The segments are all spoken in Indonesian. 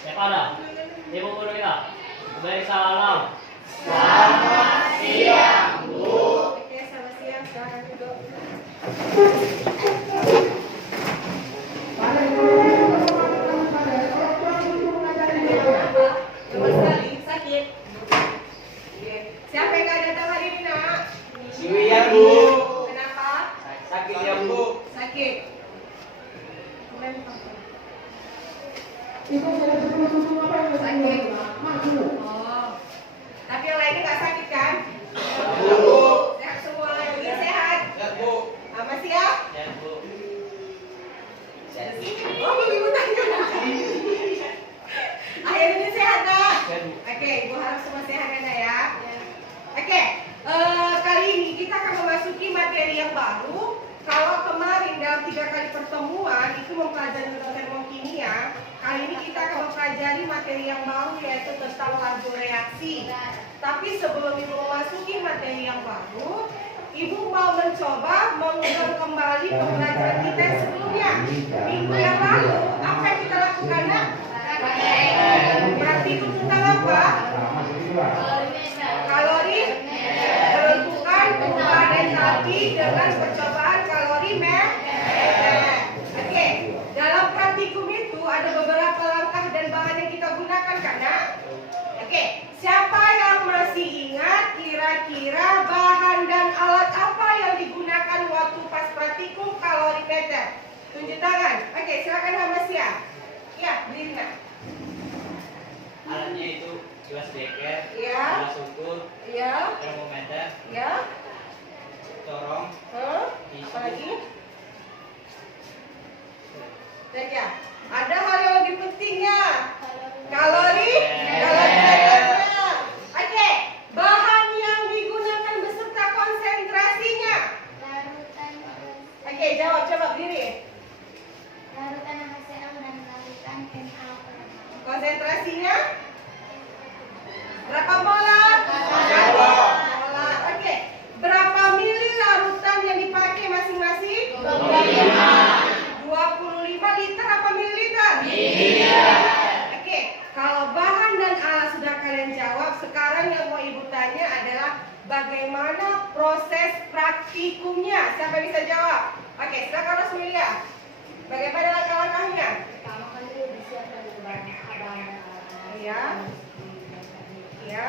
Siapa ada? Ibu guru kita. Beri salam. Selamat siang, Bu. Oke, selamat siang. Silakan duduk. Coba sekali, sakit. Oke. Siapa yang nggak datang hari ini, Nak? Siang, Bu. Kenapa? Sakit ya, Bu. Sakit. Sakit. Oh. Tapi yang lainnya nggak sakit kan? Bu. Sehat semua. Yang ini sehat. Siap, Bu. Masih ya? Ya, Bu. Oh, belum ibu tanya. Akhirnya sehat, Nak? Siap, Bu. Oke, ibu harap semua sehat ya, Nak ya? Oke, kali ini kita akan memasuki materi yang baru. Kalau kemarin dalam 3 kali pertemuan itu mempelajari tentang termokimia, kali ini kita akan mempelajari materi yang baru yaitu tentang laju reaksi. Tapi sebelum ibu memasuki materi yang baru, ibu mau mencoba mengulang kembali pembelajaran kita yang sebelumnya. Minggu yang lalu, apa yang kita lakukan, Nak? Berarti itu tentang apa? Kalori, menentukan perubahan entalpi dengan percobaan kalori meter. Oke, dalam praktikum itu ada beberapa langkah dan bahan yang kita gunakan kan, Nak? Oke, siapa yang masih ingat kira-kira bahan dan alat apa yang digunakan waktu pas praktikum kalori meter? Tunjuk tangan. Oke, silakan Hamasia. Ya, berdiri, Nak. Alatnya itu gelas beker, Ya. gelas ukur, Ya, termometer, ya. corong, Apa lagi? Ya. Ada hal yang lebih pentingnya. Kalori meternya. Oke, bahan yang digunakan beserta konsentrasinya. Oke, jawab coba berdiri. Konsentrasinya berapa molar? Molar. Oke, berapa mili larutan yang dipakai masing-masing? 25 liter apa mililiter? Oke, kalau bahan dan alat sudah kalian jawab, sekarang yang mau ibu tanya adalah bagaimana proses praktikumnya? Siapa yang bisa jawab? Oke, silakan Rosmelia. Bagaimana langkah-langkahnya? Ya. Ya.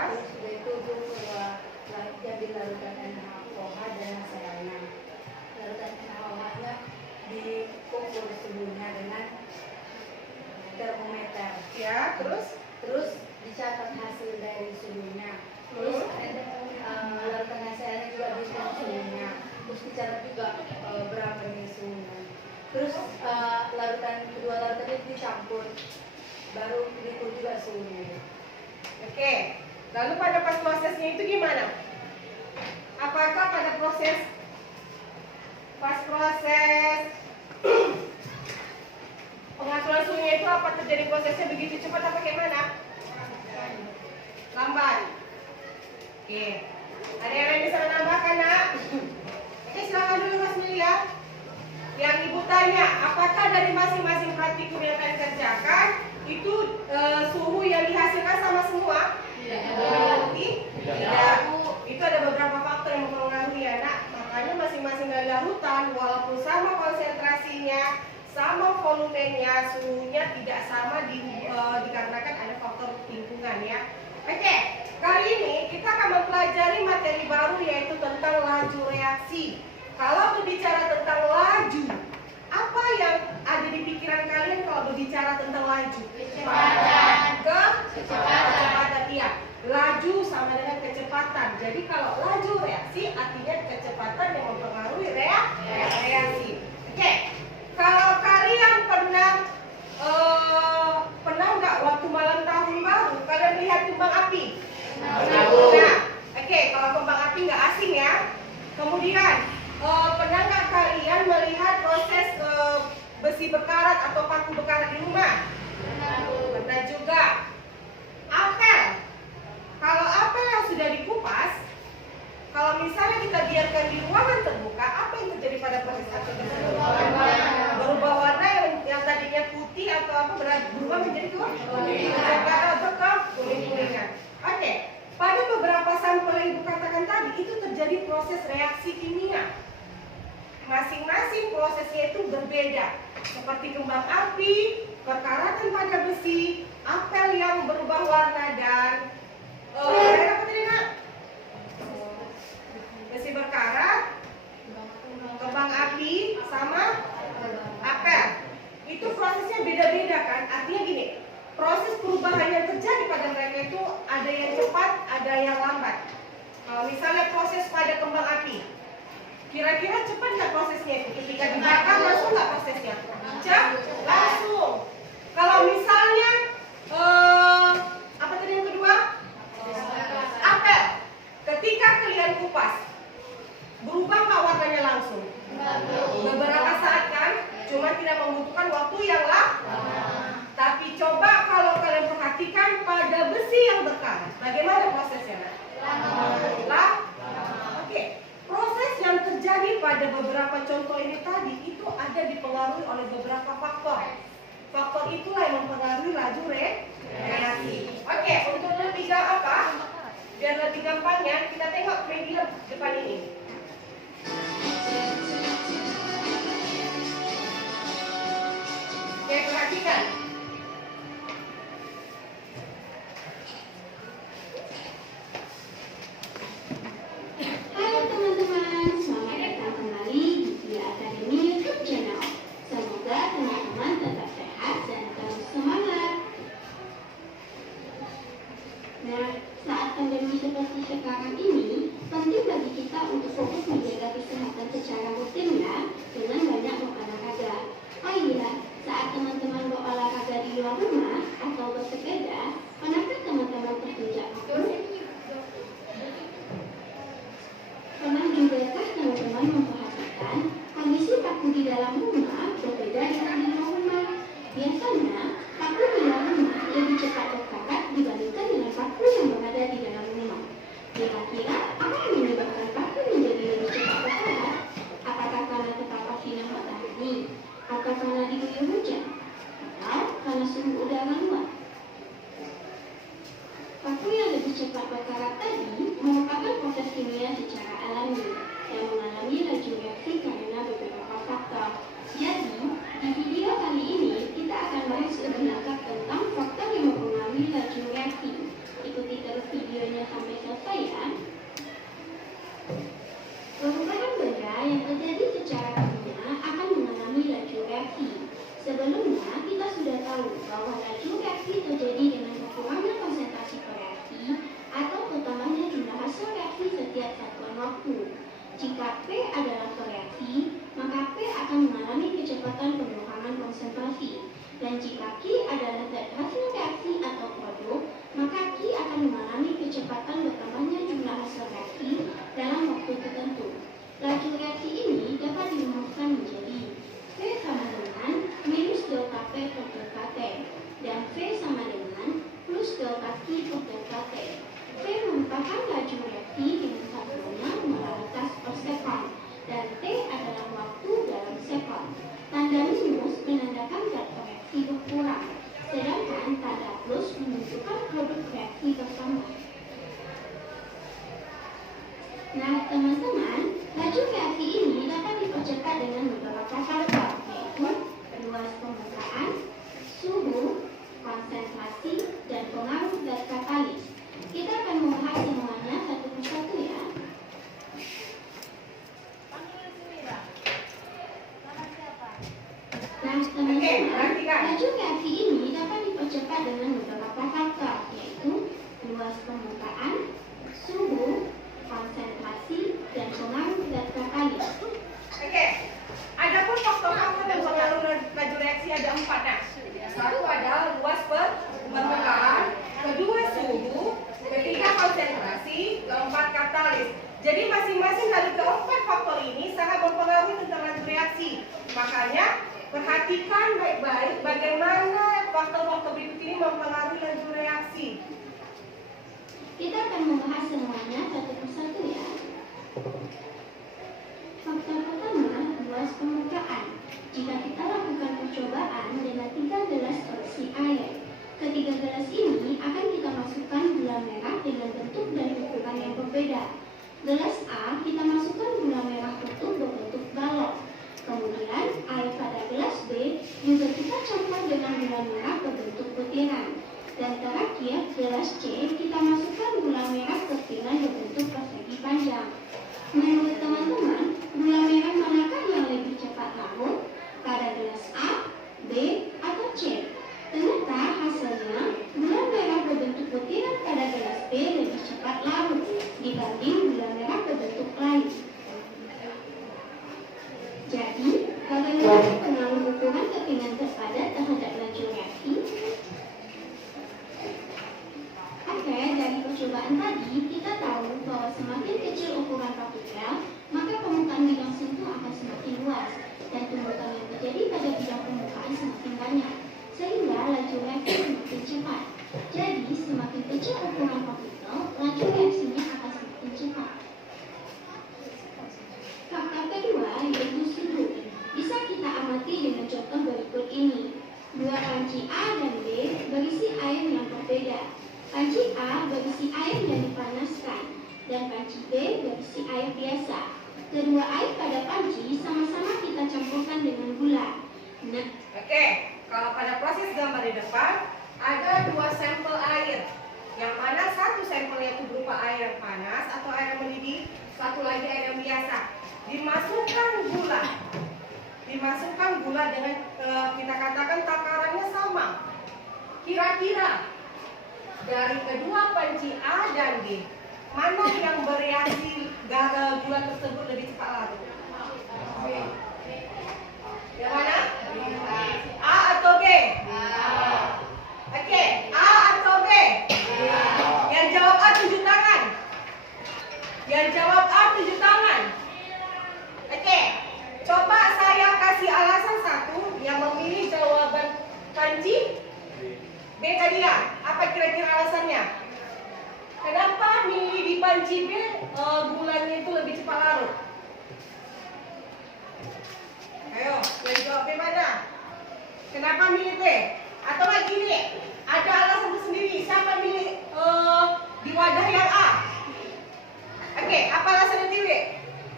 Diukur suhunya dengan termometer. Ya, Terus dicatat hasil dari suhunya. Terus larutan hasilnya juga dicatat suhunya. Terus dicatat juga berapa nih suhunya. Terus kedua larutan itu dicampur, baru diukur juga suhunya. Oke. Lalu pada pas prosesnya itu gimana? Apakah pada proses pengaturan suhunya itu apa terjadi prosesnya begitu cepat apa gimana? Lambat. Oke. Ada yang lain bisa menambahkan, Nak? Oke, silakan dulu Rosmelia. Yang ibu tanya, apakah dari masing-masing praktikum yang kalian kerjakan itu suhu yang dihasilkan sama semua? Tidak. Itu ada beberapa faktor yang mempengaruhi ya, Nak. Makanya masing-masing dari larutan walaupun sama konsentrasinya, sama volumenya, suhunya tidak sama dikarenakan ada faktor lingkungan ya. Oke, kali ini kita akan mempelajari materi baru yaitu tentang laju reaksi. Kalau berbicara tentang laju, apa yang ada di pikiran kalian kalau berbicara tentang laju? Kecepatan, iya. Laju sama dengan kecepatan. Jadi kalau laju reaksi artinya kecepatan yang mempengaruhi reaksi. Oke. Kalau kalian pernah nggak waktu malam tahun baru kalian lihat kembang api? Nah, oke. Kalau kembang api nggak asing ya. Kemudian pernah nggak kalian melihat proses besi berkarat atau paku berkarat di rumah? Pernah juga. Apel. Kalau apel yang sudah dikupas, kalau misalnya kita biarkan di ruangan terbuka, apa yang terjadi pada proses apel tersebut? Berubah warna yang menjadi kuning-kuningan. Oke, pada beberapa sampel yang Ibu katakan tadi itu terjadi proses reaksi kimia. Masing-masing prosesnya itu berbeda, seperti kembang api, perkaratan pada besi, apel yang berubah warna dan apa tadi nak? Besi berkarat, kembang api, sama apel. Itu prosesnya beda-beda kan? Artinya gini, proses perubahan yang terjadi pada mereka itu ada yang cepat, ada yang lambat. Misalnya proses pada kembang api, kira-kira cepat nggak prosesnya itu? Ketika dibakar langsung nggak prosesnya? Cepat, langsung. Kalau misalnya apa tadi yang kedua? Apel. Ketika kalian kupas, berubah nggak warnanya langsung? Beberapa saat kan? Cuma tidak membutuhkan waktu yang lama. Tapi coba kalau kalian perhatikan pada besi yang berkarat, bagaimana prosesnya? Lama. Oke. Proses yang terjadi pada beberapa contoh ini tadi itu ada dipengaruhi oleh beberapa faktor. Faktor itulah yang mempengaruhi laju reaksi. Oke, untuk lebih apa? Biar lebih gampangnya, kita tengok media depan ini. Oke, perhatikan. Halo teman-teman, selamat datang kembali di Via Academy YouTube channel. Semoga teman-teman tetap sehat dan terus semangat. Nah, saat pandemi seperti sekarang ini, penting bagi kita untuk fokus menjaga kesehatan secara rutin ya, dengan banyak berolahraga. Oh iya, saat teman-teman berolahraga di luar rumah atau bersepeda, pernahkah teman-teman terpijak paku? Pernah jugakah teman-teman memperhatikan kondisi paku di dalam rumah berbeda dengan di luar rumah? Biasanya, paku di luar rumah lebih cepat berkarat dibandingkan dengan paku yang berada di dalam rumah. Kira-kira apa yang menyebabkan paku menjadi lebih cepat berkarat? Apakah karena terpapar sinar matahari? Atau karena diguyur hujan? Atau karena suhu udara luar? Paku yang lebih cepat berkarat tadi merupakan proses kimia secara alami yang mengalami laju reaksi karena beberapa faktor. Jadi, di video kali ini kita akan bahas lebih lengkap tentang faktor yang mempengaruhi laju reaksi. Ikuti terus videonya sampai selesai ya. Perubahan benda yang terjadi secara kimia akan mengalami laju reaksi. Sebelumnya, kita sudah tahu bahwa laju reaksi terjadi dengan kekurangan konsentrasi reaksi atau bertambahnya jumlah hasil reaksi setiap satuan waktu. Jika P adalah reaksi, maka P akan mengalami kecepatan pengurangan konsentrasi. Dan jika Q adalah zat hasil reaksi atau produk, maka Q akan mengalami kecepatan bertambahnya jumlah hasil reaksi dalam waktu tertentu. Laju reaksi ini dapat dirumuskan menjadi V sama dengan minus delta P per delta T, dan V sama dengan plus delta Q per delta T. V merupakan laju reaksi dengan satuannya molaritas per sekon, dan T adalah waktu dalam sekon. Tanda minus menandakan zat reaksi berkurang, sedangkan tanda plus menunjukkan produk reaksi bertambah. Nah, teman-teman, laju reaksi ini dapat dipercepat dengan beberapa faktor, yaitu luas permukaan, suhu, konsentrasi, dan pengaruh zat katalis. Kita akan membahas semuanya satu persatu ya. Nah, teman-teman, laju reaksi ini dapat dipercepat dengan beberapa faktor, yaitu luas permukaan, suhu, konsentrasi, dan pengaruh zat katalis. Oke, adapun faktor-faktor yang mempengaruhi laju reaksi ada 4 nah. Satu adalah luas permukaan, kedua suhu, ketiga konsentrasi, keempat katalis. Jadi masing-masing dari keempat faktor ini sangat mempengaruhi tentang laju reaksi. Makanya perhatikan baik-baik bagaimana faktor-faktor berikut ini mempengaruhi laju reaksi. Kita akan membahas semuanya satu persatu ya. Faktor pertama, luas permukaan. Jika kita lakukan percobaan dengan 3 gelas berisi berisi air. Ketiga gelas ini akan kita masukkan gula merah dengan bentuk dan ukuran yang berbeda. Gelas A kita masukkan gula merah utuh berbentuk balok. Kemudian air pada gelas B juga kita campur dengan gula merah berbentuk butiran. Dan terakhir gelas C kita masukkan gula merah kepingan berbentuk persegi panjang. Menurut teman-teman, gula merah manakah yang lebih cepat larut? Pada gelas A, B, atau C? Ternyata hasilnya gula merah berbentuk butiran pada gelas B lebih cepat larut dibanding gula merah berbentuk lain. Jadi, bagaimana pengaruh ukuran kepingan terpadat terhadap laju reaksi? Oke, dari percobaan tadi kita tahu bahwa semakin kecil ukuran partikel, maka permukaan bidang sentuh akan semakin luas dan tumbukan yang terjadi pada bidang permukaan semakin banyak, sehingga laju reaksi semakin cepat. Jadi, semakin kecil ukuran partikel, laju reaksinya akan semakin cepat. Faktor kedua yaitu suhu. Bisa kita amati dengan contoh berikut ini. Dua panci A dan B berisi air yang berbeda. Panci A berisi air yang dipanaskan dan panci B berisi air biasa. Kedua air pada panci sama-sama kita campurkan dengan gula. Nah, Oke, kalau pada proses gambar di depan ada dua sampel air. Yang mana satu sampelnya itu berupa air yang panas atau air yang mendidih, satu lagi air yang biasa. Dimasukkan gula dengan kita katakan takarannya sama. Kira-kira dari kedua panci A dan B, mana yang bereaksi gula tersebut lebih cepat larut? Yang mana? A atau B? Oke, A atau B? Yang jawab A tunjuk tangan. Yang jawab A tunjuk tangan. Oke, coba saya kasih alasan satu yang memilih jawaban panci B tadi ya. Apa kira-kira alasannya? Kenapa milih di panci B gulanya itu lebih cepat larut? Ayo, yang jawab B mana? Kenapa milih B? Atau lagi ini, ada alasan tersendiri. Siapa milih di wadah yang A? Oke, apa alasan yang B?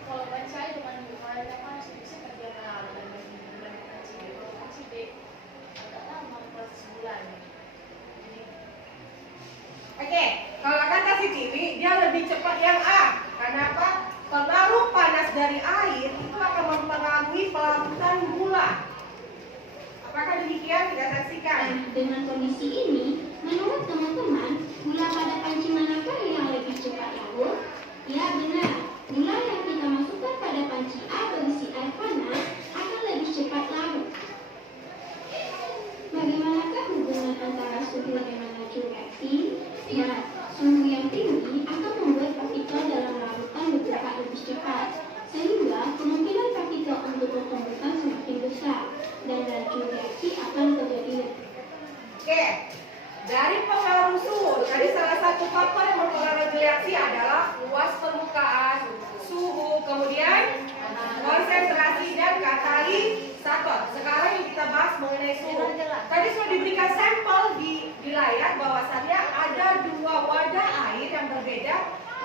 Kalau panci A dengan gula panas bisa kerja dan panci B. Kalau panci B agak lama proses gulanya. Oke, kalau kata si Tiwi, dia lebih cepat yang A. Kenapa? Pengaruh panas dari air itu akan mempengaruhi pelarutan gula. Apakah demikian? Kita saksikan. Nah, dengan kondisi ini, menurut teman-teman, gula pada panci manakah yang lebih cepat larut? Ya benar, gula yang kita masukkan pada panci A berisi air panas akan lebih cepat larut. Bagaimanakah hubungan antara suhu dengan laju reaksi? Nah, suhu yang tinggi akan membuat partikel dalam larutan bergerak lebih cepat, sehingga kemungkinan partikel untuk bertumbukan semakin besar dan laju reaksi akan terjadi. Oke, dari pengaruh suhu, tadi salah satu faktor yang mempengaruhi reaksi adalah luas permukaan, suhu, kemudian konsentrasi dan katalisator. Sekarang yang kita bahas mengenai suhu. Tadi sudah diberikan sampel di layar bahwasannya ada dua wadah air yang berbeda,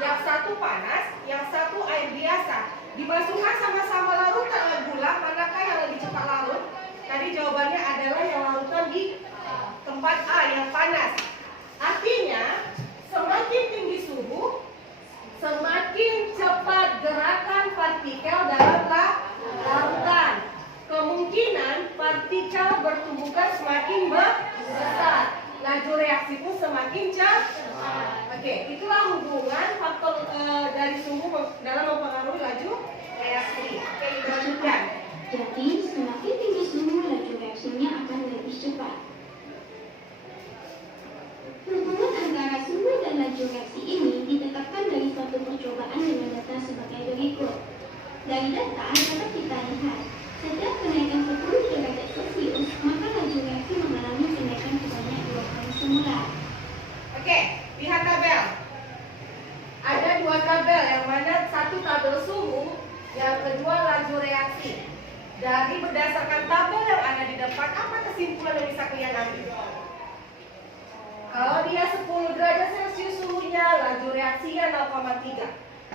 yang satu panas, yang satu air biasa. Dimasukkan sama-sama larutan gula, manakah yang lebih cepat larut? Tadi jawabannya adalah yang larutan di tempat A yang panas. Artinya, semakin tinggi suhu, semakin cepat gerakan partikel dalam larutan. Kemungkinan partikel bertumbukan semakin besar. Laju reaksi pun semakin cepat. Oke, itulah hubungan faktor dari suhu dalam mempengaruhi laju reaksi. Oke, dilanjutkan. Jadi, semakin tinggi suhu, laju reaksinya akan lebih cepat. Hubungan antara suhu dan laju reaksi ini ditetapkan dari suatu percobaan dengan data sebagai berikut. Dari data dapat kita lihat, setiap kenaikan 10 derajat Celcius, maka laju reaksi mengalami kenaikan sebanyak 2 kali semula. Oke, lihat tabel. Ada dua tabel, yang mana satu tabel suhu, yang kedua laju reaksi. Dari berdasarkan tabel yang ada di depan, apa kesimpulan yang bisa kalian ambil? Kalau dia 10 derajat Celcius suhunya, laju reaksinya 0,3.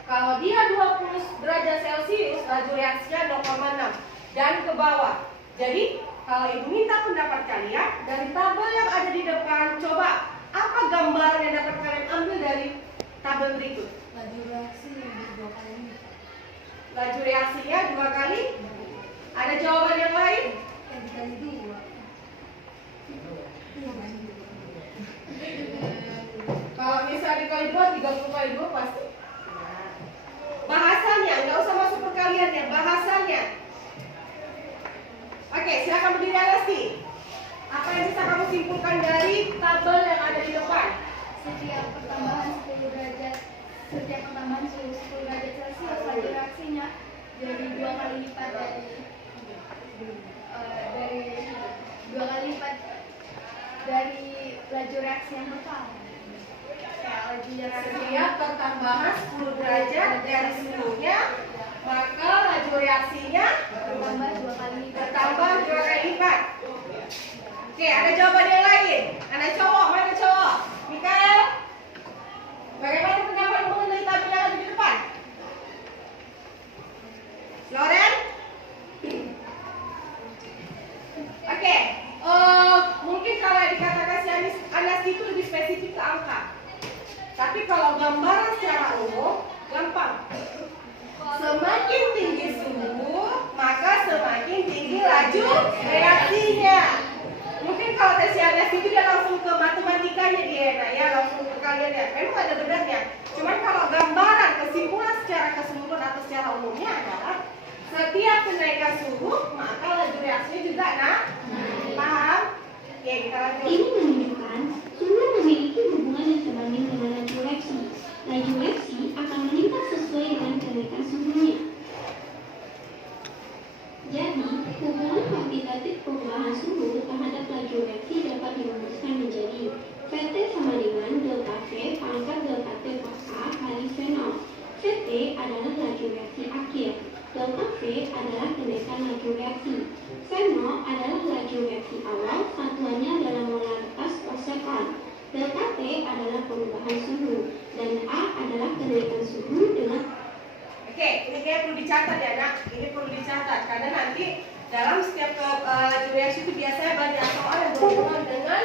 Kalau dia 20 derajat Celcius, laju reaksinya 0,6. Dan ke bawah. Jadi, kalau ibu minta pendapat kalian, dari tabel yang ada di depan, coba apa gambaran yang dapat kalian ambil dari tabel berikut? Laju reaksi lebih 2 kali. Laju reaksinya 2 kali. Ada jawaban yang lain? Dikali 2. Kalau misalnya dikali 2, 30 kali 2 pasti. Bahasanya, nggak usah masuk perkaliannya, bahasanya. Oke, silakan berdiri Alasti. Apa yang bisa kamu simpulkan dari tabel yang ada di depan? Setiap pertambahan 10 derajat, setiap pertambahan suhu 10 derajat Celcius, laju reaksinya jadi 2 kali lipat dari 2 kali lipat dari laju reaksi yang pertama. Kayak laju reaksi Setiap pertambahan 10 derajat dari suhunya, maka laju reaksinya bertambah 2 kali lipat. bertambah 2 kali lipat. Oke, ada jawaban yang lain. Anak cowok, mana cowok? Mikael, bagaimana pendapat mengenai tabel yang ada di depan? Loren? Oke, mungkin kalau dikatakan si Anas itu lebih spesifik ke angka. Tapi kalau gambaran secara umum, gampang. Semakin tinggi suhu, maka semakin tinggi laju reaksinya. Mungkin kalau tes Anas itu dia langsung ke matematikanya dia, ya langsung ke kalian ya. Memang ada benarnya. Cuman kalau gambaran kesimpulan secara keseluruhan atau secara umumnya adalah setiap kenaikan suhu, maka laju reaksinya juga paham? Oke, kita lanjut. Ini menunjukkan suhu memiliki hubungan yang sebanding dengan laju reaksi. Laju reaksi akan meningkat sesuai dengan kenaikan suhunya. Jadi, hubungan kuantitatif perubahan suhu terhadap laju reaksi dapat dirumuskan menjadi VT sama dengan delta V pangkat delta T per A kali V0. VT adalah laju reaksi akhir. Delta V adalah kenaikan laju reaksi. V0 adalah laju reaksi awal, satuannya dalam molaritas per sekon. Delta T adalah perubahan suhu. Dan A adalah kenaikan suhu dengan... Oke, ini kayak perlu dicatat ya nak. Ini perlu dicatat karena nanti dalam setiap laju reaksi itu biasanya banyak soal yang berhubungan dengan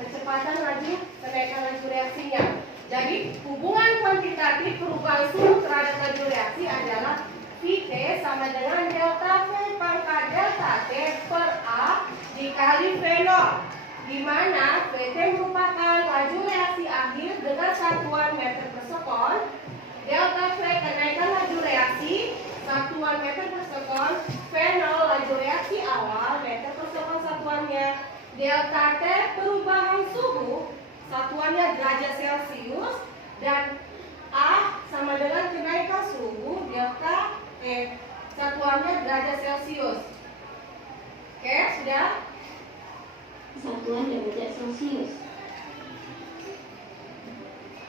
kecepatan laju kenaikan laju reaksinya. Jadi hubungan kuantitatif perubahan suhu terhadap laju reaksi adalah VT sama dengan delta V pangkat delta T per A dikali V0, di mana VT merupakan laju reaksi akhir dengan satuan meter per sekon. Delta V kenaikan laju reaksi satuan meter per sekon, V0 laju reaksi awal meter per sekon satuannya, delta T perubahan suhu satuannya derajat Celcius, dan A sama dengan kenaikan suhu delta T satuannya derajat Celcius. Oke, sudah? Satuan derajat Celcius.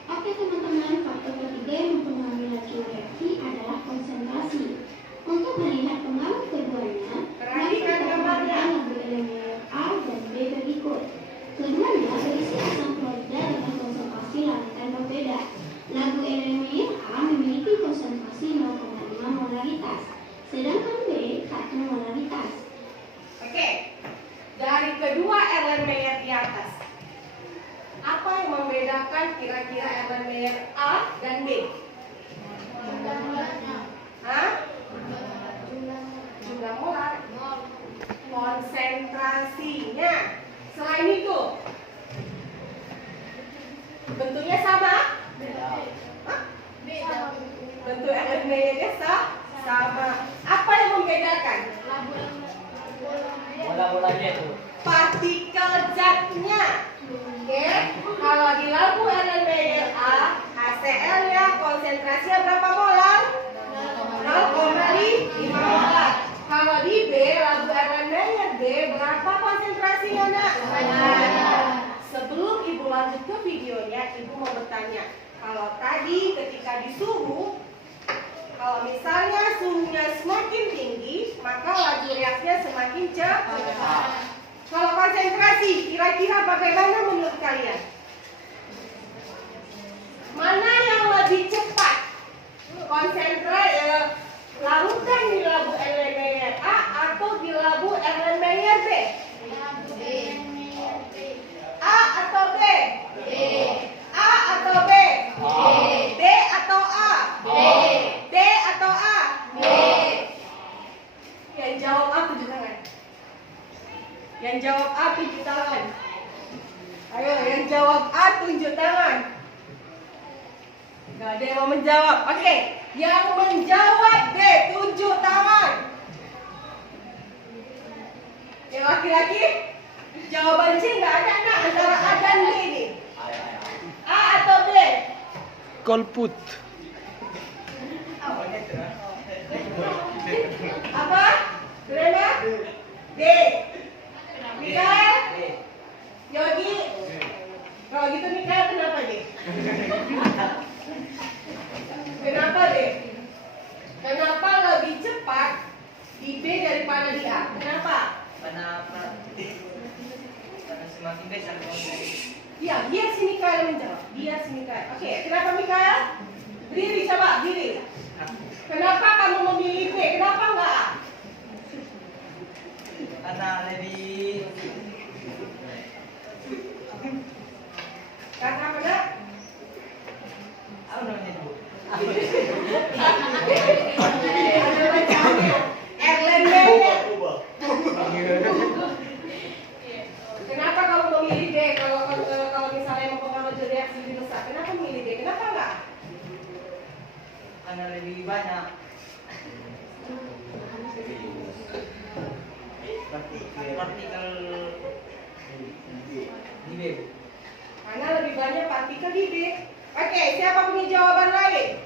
Oke teman-teman, faktor ketiga yang mempengaruhi laju reaksi adalah konsentrasi. Untuk melihat pengaruh keduanya, mari kita perhatikan lagu elemen A dan B berikut. Keduanya berisi asam klorida dengan konsentrasi larutan berbeda. Lagu elemen A memiliki konsentrasi 0,5 molaritas, sedangkan B 1 molaritas. Oke, dari kedua elemen di atas, apa yang membedakan kira-kira elemen A dan B? Hah? Jumlah molar, konsentrasinya. Selain itu, bentuknya sama? Hah? Bentuk elemennya sama. Apa yang membedakan? Bola-bolanya itu. Partikel zatnya. Oke, kalau di lampu elemen A, HCl ya konsentrasinya berapa molar? 0,5 molar. Kalau di B, lampu elemen B berapa konsentrasinya nak? Sebelum ibu lanjut ke videonya, ibu mau bertanya. Kalau tadi ketika di suhu, kalau misalnya suhunya semakin tinggi, maka laju reaksi semakin cepat. Kalau konsentrasi, kira-kira bagaimana menurut kalian? Mana yang lebih cepat? Larutkan di labu Erlenmeyer A atau di labu Erlenmeyer B? A atau B? A atau B? B atau A? D atau A? Yang jawab A tunjuk tangan. Yang jawab A tunjuk tangan. Ayo, yang jawab A tunjuk tangan. Gak ada yang mau menjawab. Oke, yang menjawab D tunjuk tangan. Yang laki-laki? Jawaban C nggak ada nak antara A dan B ini. A atau B? Golput. Apa? Terima? D. Mikael? Yogi? Kalau gitu Mikael kenapa D? Kenapa D? Kenapa lebih cepat di B daripada di A? Kenapa? Kenapa? Karena semakin besar konsentrasi. Iya, biar si Mikael yang menjawab. Biar si Mikael. Oke, kenapa Mikael? Berdiri, coba, berdiri. Kenapa kamu memilih B? Kenapa enggak A? Karena lebih Karena apa nak? apa namanya itu? Ada bacanya. Erlenmeyer. Kenapa kamu memilih D? Kalau misalnya mempengaruhi reaksi lebih besar, kenapa memilih D? Kenapa enggak? Karena lebih banyak partikel di B. Karena lebih banyak partikel di B. Oke, siapa punya jawaban lain?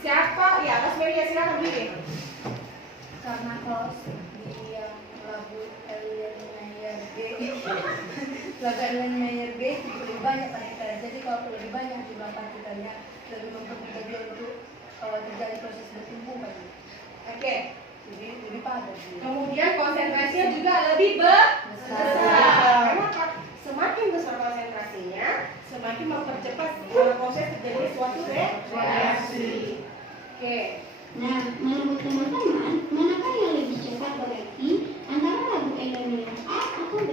Siapa? Ya, Rosmelia silakan berdiri. Karena kalau di yang labu Erlenmeyer B lebih banyak partikelnya. Jadi kalau lebih banyak jumlah partikelnya lebih mempermudah dia untuk terjadi proses bertumbuh lagi. Oke. Jadi lebih padat. Kemudian konsentrasinya juga lebih besar. Kenapa? Semakin besar konsentrasinya, semakin mempercepat proses terjadi suatu reaksi. Oke. Nah, menurut teman-teman, manakah yang lebih cepat bereaksi antara labu Erlenmeyer A atau B?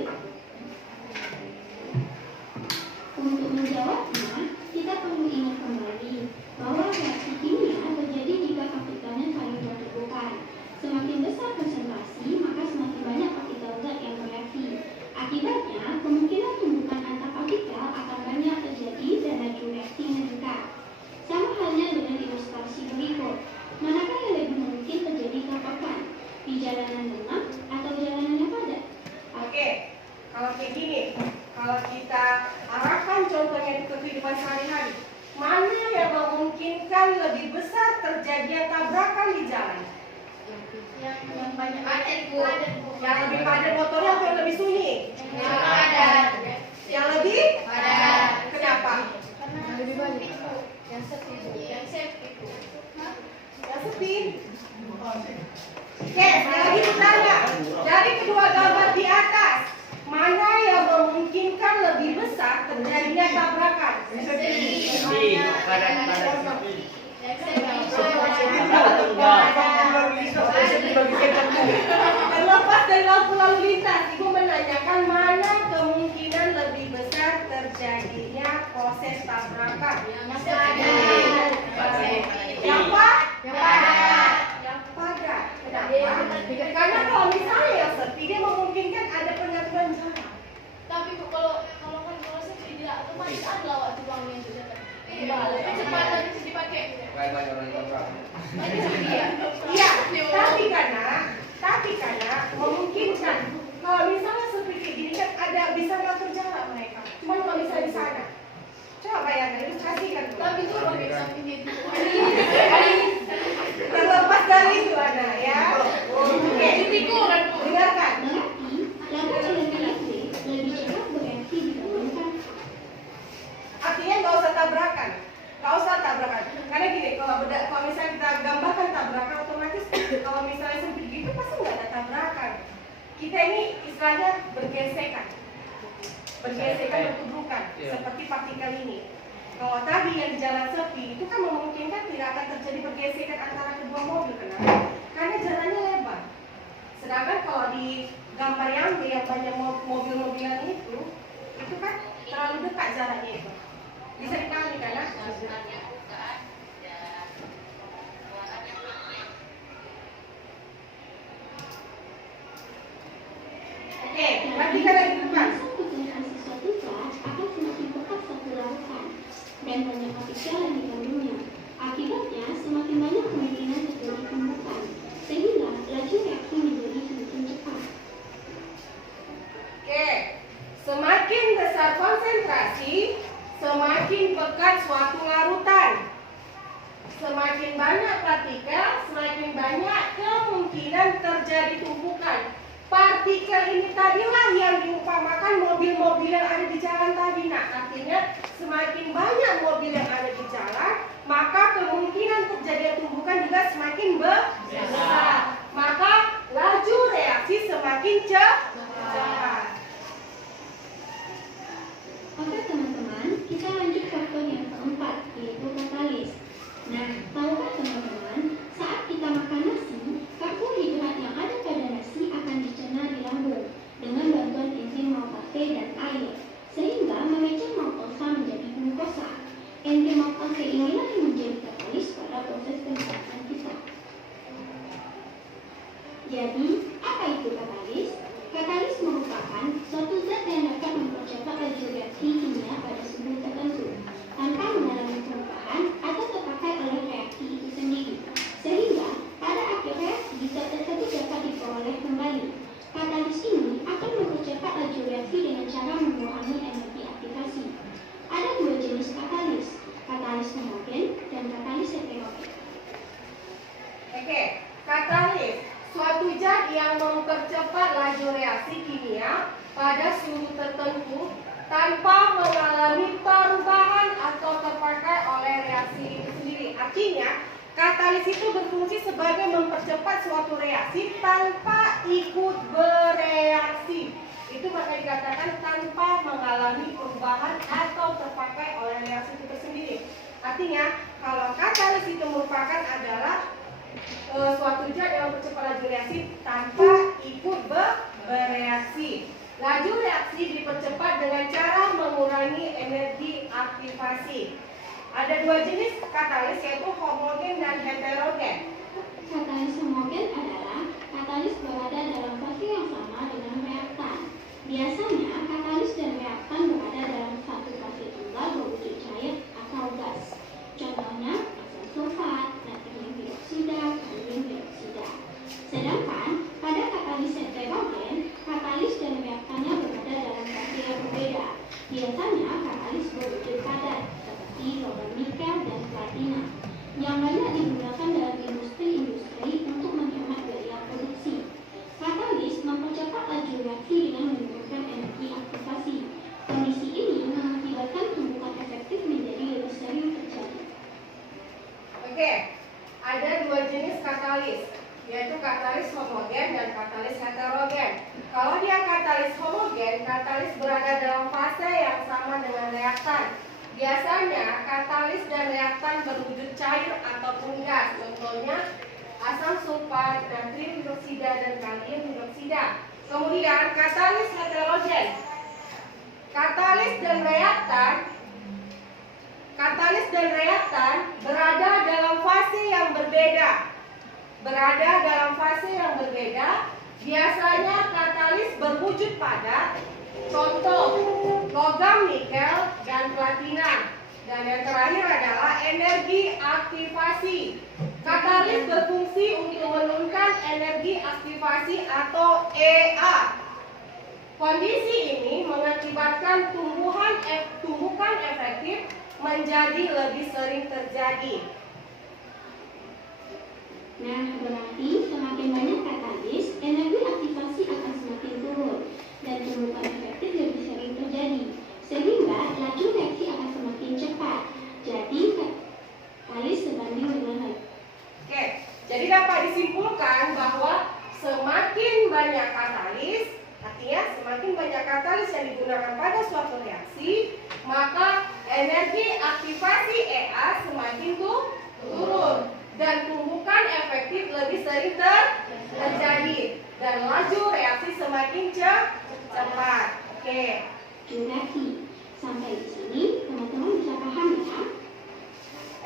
Untuk menjawabnya, kita perlu ingat kembali bahwa reaksi kimia terjadi jika partikelnya saling bertubukan. Semakin besar konsentrasi, maka semakin banyak partikel zat yang bereaksi. Akibatnya, kemungkinan tumbukan antar partikel akan banyak terjadi dan laju reaksi meningkat. Sama halnya dengan ilustrasi berikut. Manakah yang lebih mungkin terjadi kapan? Di jalanan lengang atau jalanan yang padat? Oke. Kalau kayak gini, kalau kita arahkan contohnya ke kehidupan sehari-hari, mana yang memungkinkan lebih besar terjadinya tabrakan di jalan? Yang banyak padat Bu. Yang lebih padat motornya atau yang lebih sunyi? Yang padat. Yang lebih Padat. Kenapa? Karena lebih banyak. Yang sepi Bu. Yang sepi Bu. Yang sepi. Oke, sekali lagi bertanya. Dari kedua gambar di atas, mana yang memungkinkan lebih besar terjadinya tabrakan? Di padat. Terlepas dari lampu lalu lintas, Ibu menanyakan mana kemungkinan lebih besar terjadinya proses tabrakan? Yang padat. Yang apa? Yang padat. Yang padat. Kenapa? Karena kalau misalnya yang sepi, dia memungkinkan ada pengaturan jalan. Tapi Bu, kalau kan sepi tidak otomatis ada waktu bangun yang sudah kecepatan bisa dipakai. Banyak orang yang berapa? Iya, tapi karena memungkinkan. Kalau misalnya sepi kayak gini kan ada bisa ngatur jarak mereka. Cuma kalau misalnya di sana, coba bayangkan, ilustrasikan tuh. Tapi itu pakai samping itu. Terlepas dari itu ada ya. Oke, Tikuran Bu. dengarkan. Berarti, labu Erlenmeyer B lebih cepat bereaksi dibandingkan. Artinya nggak usah tabrakan. Karena gini, kalau misalnya kita gambarkan tabrakan, otomatis kalau misalnya sempit gitu pasti nggak ada tabrakan. kita ini istilahnya bergesekan, bertubukan, seperti partikel ini. Kalau tadi yang di jalan sepi itu kan memungkinkan tidak akan terjadi pergesekan antara kedua mobil, kenapa? Karena jalannya lebar. Sedangkan kalau di gambar yang banyak mobil-mobilan itu kan terlalu dekat jaraknya itu. Bisa dipahami kan? Oke, perhatikan lagi ke depan. Konsentrasi suatu zat akan semakin pekat satu larutan dan banyak partikel yang dikandungnya. Akibatnya, semakin banyak kemungkinan terjadi tumbukan, sehingga laju reaksi menjadi semakin cepat. Oke, semakin besar konsentrasi, semakin pekat suatu larutan. Semakin banyak partikel, semakin banyak kemungkinan terjadi tumpukan. Partikel ini tadilah yang diumpamakan mobil-mobil yang ada di jalan tadi. Nah, artinya semakin banyak mobil yang ada di jalan, maka kemungkinan terjadi tumpukan juga semakin besar. Maka laju reaksi semakin cepat. Oke teman-teman, kita lanjut faktor yang keempat, yaitu katalis. Nah, tahukah teman-teman, saat kita makan nasi, karbohidrat yang ada pada nasi akan dicerna di lambung dengan bantuan enzim maltase dan air, sehingga memecah maltosa menjadi glukosa. Enzim maltase inilah yang menjadi katalis pada proses pencernaan kita. Jadi, apa itu katalis? Katalis merupakan suatu zat yang dapat mempercepat laju reaksi kimia pada suhu tertentu tanpa mengalami perubahan atau terpakai oleh reaksi itu sendiri, sehingga pada akhir reaksi zat tersebut dapat diperoleh kembali. Katalis ini akan mempercepat laju reaksi dengan cara mengurangi energi aktivasi. Ada dua jenis katalis, katalis homogen dan katalis heterogen. Oke, katalis suatu zat yang mempercepat laju reaksi kimia pada suhu tertentu tanpa mengalami perubahan atau terpakai oleh reaksi itu sendiri. Artinya, katalis itu berfungsi sebagai mempercepat suatu reaksi tanpa ikut bereaksi. Itu maka dikatakan tanpa mengalami perubahan atau terpakai oleh reaksi itu sendiri. Artinya, kalau katalis itu merupakan adalah suatu zat yang mempercepat laju reaksi tanpa ikut bereaksi. Laju reaksi dipercepat dengan cara mengurangi energi aktivasi. Ada dua jenis katalis, yaitu homogen dan heterogen. Katalis homogen adalah katalis berada dalam fase yang sama dengan reaktan. Biasanya, katalis dan reaktan berada dalam satu fase tunggal berwujud cair atau gas. Contohnya, asam sulfat, natrium hidroksida, kalium hidroksida. Sedangkan, pada katalis heterogen, katalis dan reaktannya berada dalam fase yang berbeda. Biasanya, katalis berwujud padat, seperti logam nikel dan platina, yang banyak digunakan dalam industri-industri untuk menghemat biaya produksi. Katalis mempercepat laju reaksi dengan menurunkan energi aktivasi. Kondisi ini mengakibatkan tumbukan efektif menjadi lebih sering terjadi. Oke, ada dua jenis katalis, yaitu katalis homogen dan katalis heterogen. Kalau dia katalis homogen, katalis berada dalam fase yang sama dengan reaktan. Biasanya katalis dan reaktan berwujud cair ataupun gas. Contohnya asam sulfat, natrium hidroksida dan kalium hidroksida. Kemudian katalis heterogen. Katalis dan reaktan berada dalam fase yang berbeda. Biasanya katalis berwujud padat. Contoh, logam nikel dan platina. Dan yang terakhir adalah energi aktivasi. Katalis berfungsi untuk menurunkan energi aktivasi atau EA. Kondisi ini mengakibatkan tumbukan efektif menjadi lebih sering terjadi. Nah, berarti semakin banyak katalis, energi aktivasi akan semakin turun dan tumbukan efektif lebih sering terjadi, sehingga laju reaksi akan semakin cepat. Jadi, katalis sebanding dengan Oke, jadi dapat disimpulkan bahwa semakin banyak katalis, katalis yang digunakan pada suatu reaksi, maka energi aktivasi EA semakin turun dan tumbukan efektif lebih sering terjadi dan laju reaksi semakin cepat. Oke. Reaksi. Sampai di sini teman-teman bisa paham ya?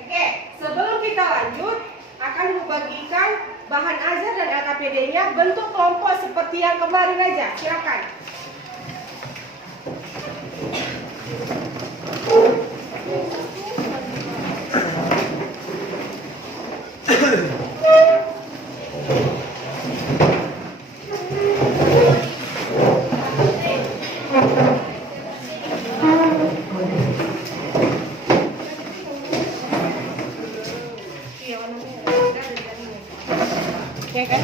Oke, sebelum kita lanjut akan membagikan bahan ajar dan LKPD-nya bentuk kelompok seperti yang kemarin aja. Silakan. Oke kan?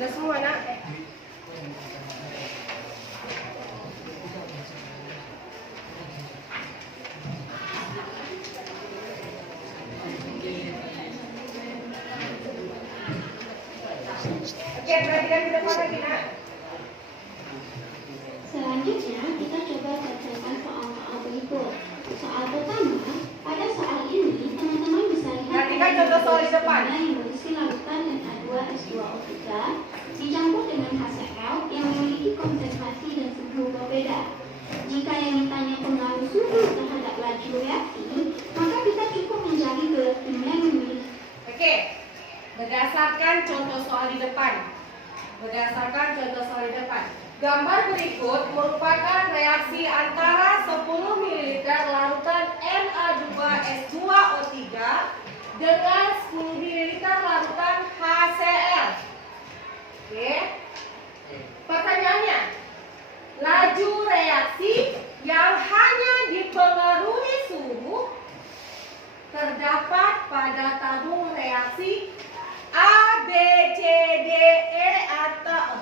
Udah semua nak? Oke, perhatikan ke depan lagi nak. Selanjutnya kita coba selesaikan soal-soal berikut. Soal pertama, pada soal ini teman-teman bisa lihat Perhatikan contoh soal di depan. yang berisi larutan N2H2O3 dicampur dengan HCl yang memiliki konsentrasi dan suhu berbeda. Jika yang ditanya pengaruh suhu terhadap laju reaksi, maka kita cukup mencari kimia yang memiliki. Oke, berdasarkan contoh soal di depan. Gambar berikut merupakan reaksi antara 10 ml larutan Na2S2O3 dengan 10 ml larutan HCl. Oke. Pertanyaannya, laju reaksi yang hanya dipengaruhi suhu terdapat pada tabung reaksi A, B, C, D, E atau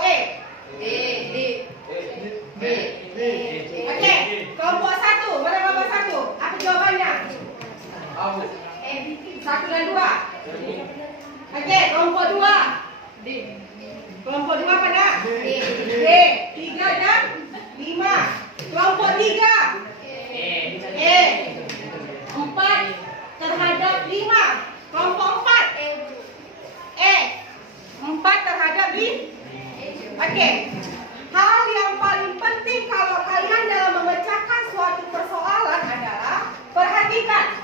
E. Oke, kelompok 1. Mana kelompok 1? Apa jawabannya? 1 dan 2. Oke, kelompok 2. Kelompok 2 pada D. 3 dan 5. Kelompok 3. E. 4 terhadap 5. Kelompok 4. E. 4 terhadap 5. Oke. Hal yang paling penting kalau kalian dalam memecahkan suatu persoalan adalah perhatikan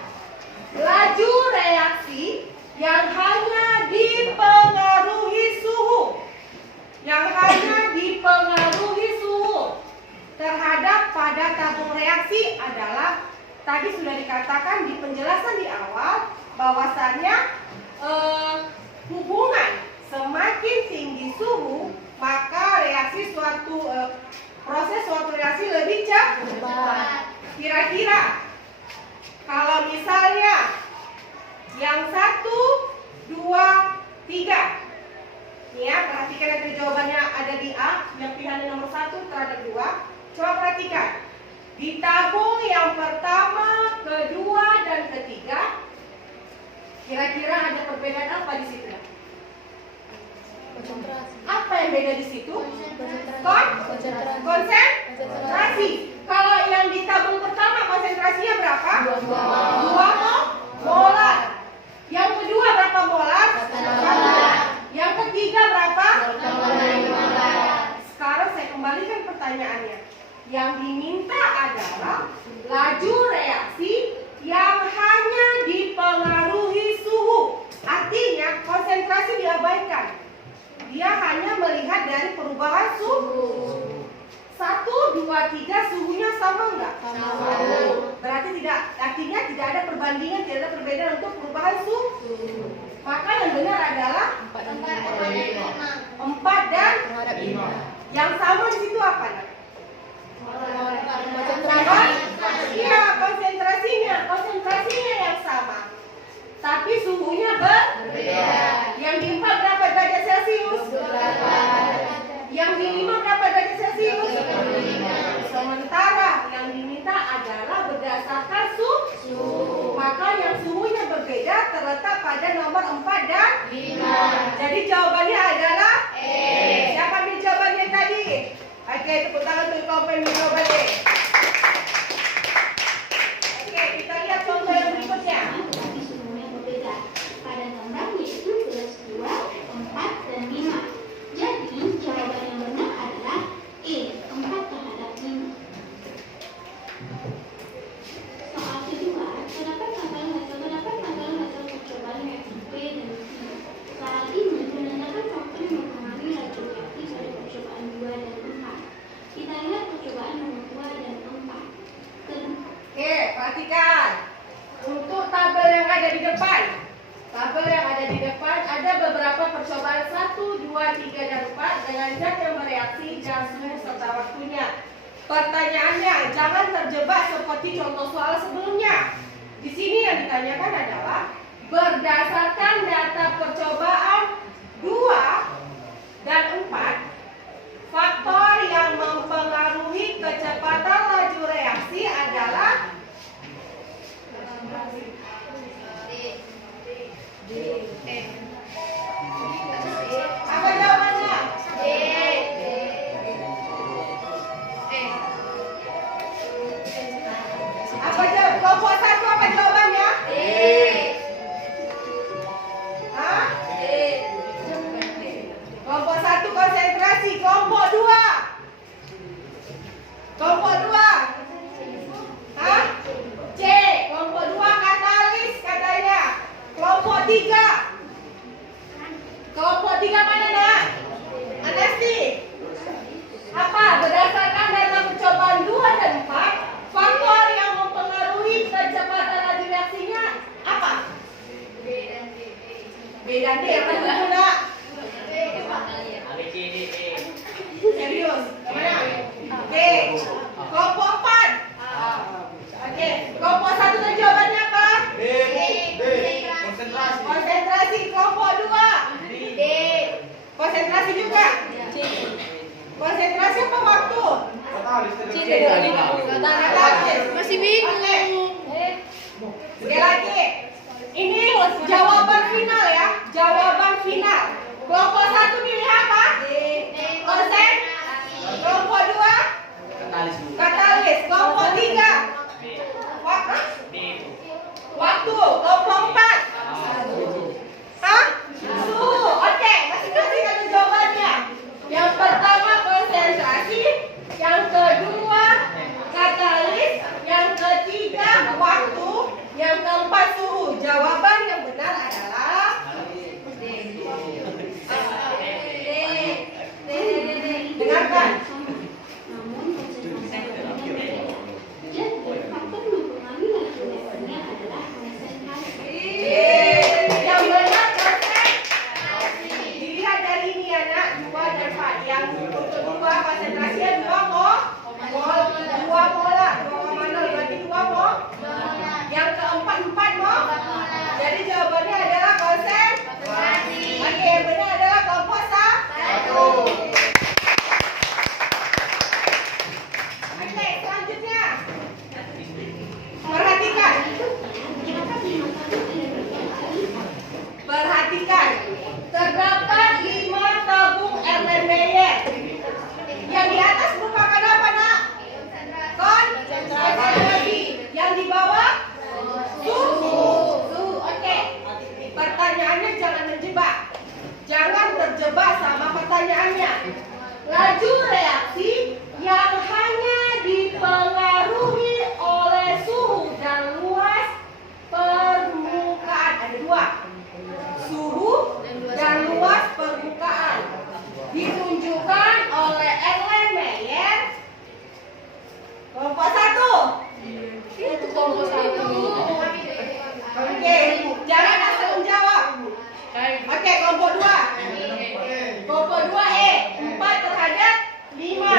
laju reaksi yang hanya dipengaruhi suhu. Terhadap pada tabung reaksi adalah tadi sudah dikatakan di penjelasan di awal bahwasannya hubungan semakin tinggi suhu maka reaksi proses suatu reaksi lebih cepat. Kira-kira kalau misalnya yang 1, 2, 3, nih ya, perhatikan nanti jawabannya ada di A, yang pilihannya nomor 1 terhadap 2. Coba perhatikan. Di tabung yang pertama, kedua, dan ketiga, kira-kira ada perbedaan apa di situ? Apa yang beda di situ? Konsentrasi. Kalau yang di tabung pertama konsentrasinya berapa? 2 molar. Yang kedua berapa molar? 1. Yang ketiga berapa? 5. Sekarang saya kembalikan pertanyaannya. Yang diminta adalah laju reaksi yang hanya dipengaruhi suhu. Artinya konsentrasi diabaikan. Dia hanya melihat dari perubahan suhu. 1, 2, 3 suhunya sama enggak? Sama. Berarti artinya tidak ada perbandingan, tidak ada perbedaan untuk perubahan suhu. Maka yang benar adalah 4 dan 5. Yang sama di situ apa? Iya, konsentrasinya yang sama. Tapi suhunya berbeda. Yang di 4 berapa derajat Celcius? 8. Yang di 5 berapa derajat Celcius? 5. Sementara yang diminta adalah berdasarkan suhu. Maka yang suhunya berbeda terletak pada nomor 4 dan 5. Jadi jawabannya adalah E. Siapa ambil jawabannya tadi? Oke, tepuk tangan untuk kelompok yang jawaban E. Oke, kita lihat contoh yang berikutnya. Tapi suhunya berbeda. Pada nomor yaitu +2, 4, dan 5. Jadi jawaban yang benar adalah E, 4 terhadap 5. Soal kedua, terdapat tanggal hasil percobaan reaksi B dan C. Soal ini menandakan faktor yang mempengaruhi laju reaksi pada percobaan 2 dan 4. Kita lihat percobaan nomor 2 dan 4. Oke, perhatikan. Untuk tabel yang ada di depan. Ada beberapa percobaan 1, 2, 3, dan 4 dengan zat yang bereaksi dan suhu serta waktunya. Pertanyaannya, jangan terjebak seperti contoh soal sebelumnya. Di sini yang ditanyakan adalah berdasarkan data percobaan 2 dan 4, faktor yang mempengaruhi kecepatan laju reaksi adalah apa jawabannya? Apa jawab? Kelompok 1 apa jawabannya? Hah? Kelompok 1 konsentrasi, kelompok 2. Kelompok 2. Hah? C. Kelompok 2 katalis katanya. Kelompok 3. Kelompok 3 mana nak? Anasti. Apa? Berdasarkan data percobaan 2 dan 4, faktor yang mempengaruhi kecepatan laju reaksinya apa? B dan D. Apa dulu nak? A, B, C, D, E. Serius? Mana? B. Kelompok 4. Oke. Kelompok 1 tadi jawabannya apa? D. Konsentrasi. Konsentrasi. Kelompok 2. D. Konsentrasi juga. Konsentrasi apa waktu? Katalis. Masih bingung. Sekali lagi. Ini jawaban final ya. Jawaban final. Kelompok 1 pilih apa? Konsen. Kelompok 2 katalis. Kelompok 3 waktu. Kelompok 4 hah? Suhu. Oke, masing-masing ada jawabannya. Yang pertama konsentrasi, yang kedua katalis, yang ketiga waktu, yang keempat suhu. Jawaban yang benar adalah D. Kelompok 1. Itu kelompok 1. Oke, jangan asal menjawab. Oke, kelompok 2. Kelompok 2 4 terhadap 5.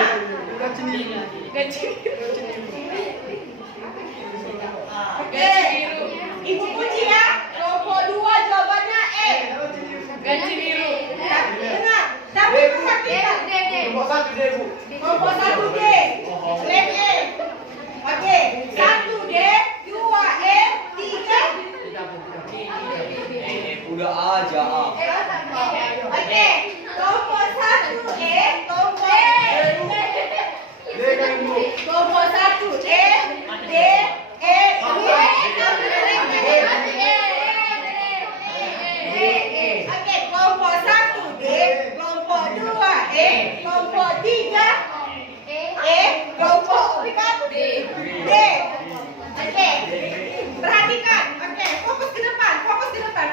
Oke, Ibu kunci ya. Kelompok 2 jawabannya Gaji biru. Dengar, tapi perhatikan. Kelompok 1 D, Bu. Kelompok 1 D. Grade A. Oke, 1 D, 2 E, 3. Udah aja. Oke, kelompok 1 E, kelompok D kan, Bu. kelompok 1 D, D, E, Oke, kelompok 1 D, kelompok 2 E, kelompok 3 kelompok D. Oke, perhatikan. Oke, fokus ke depan,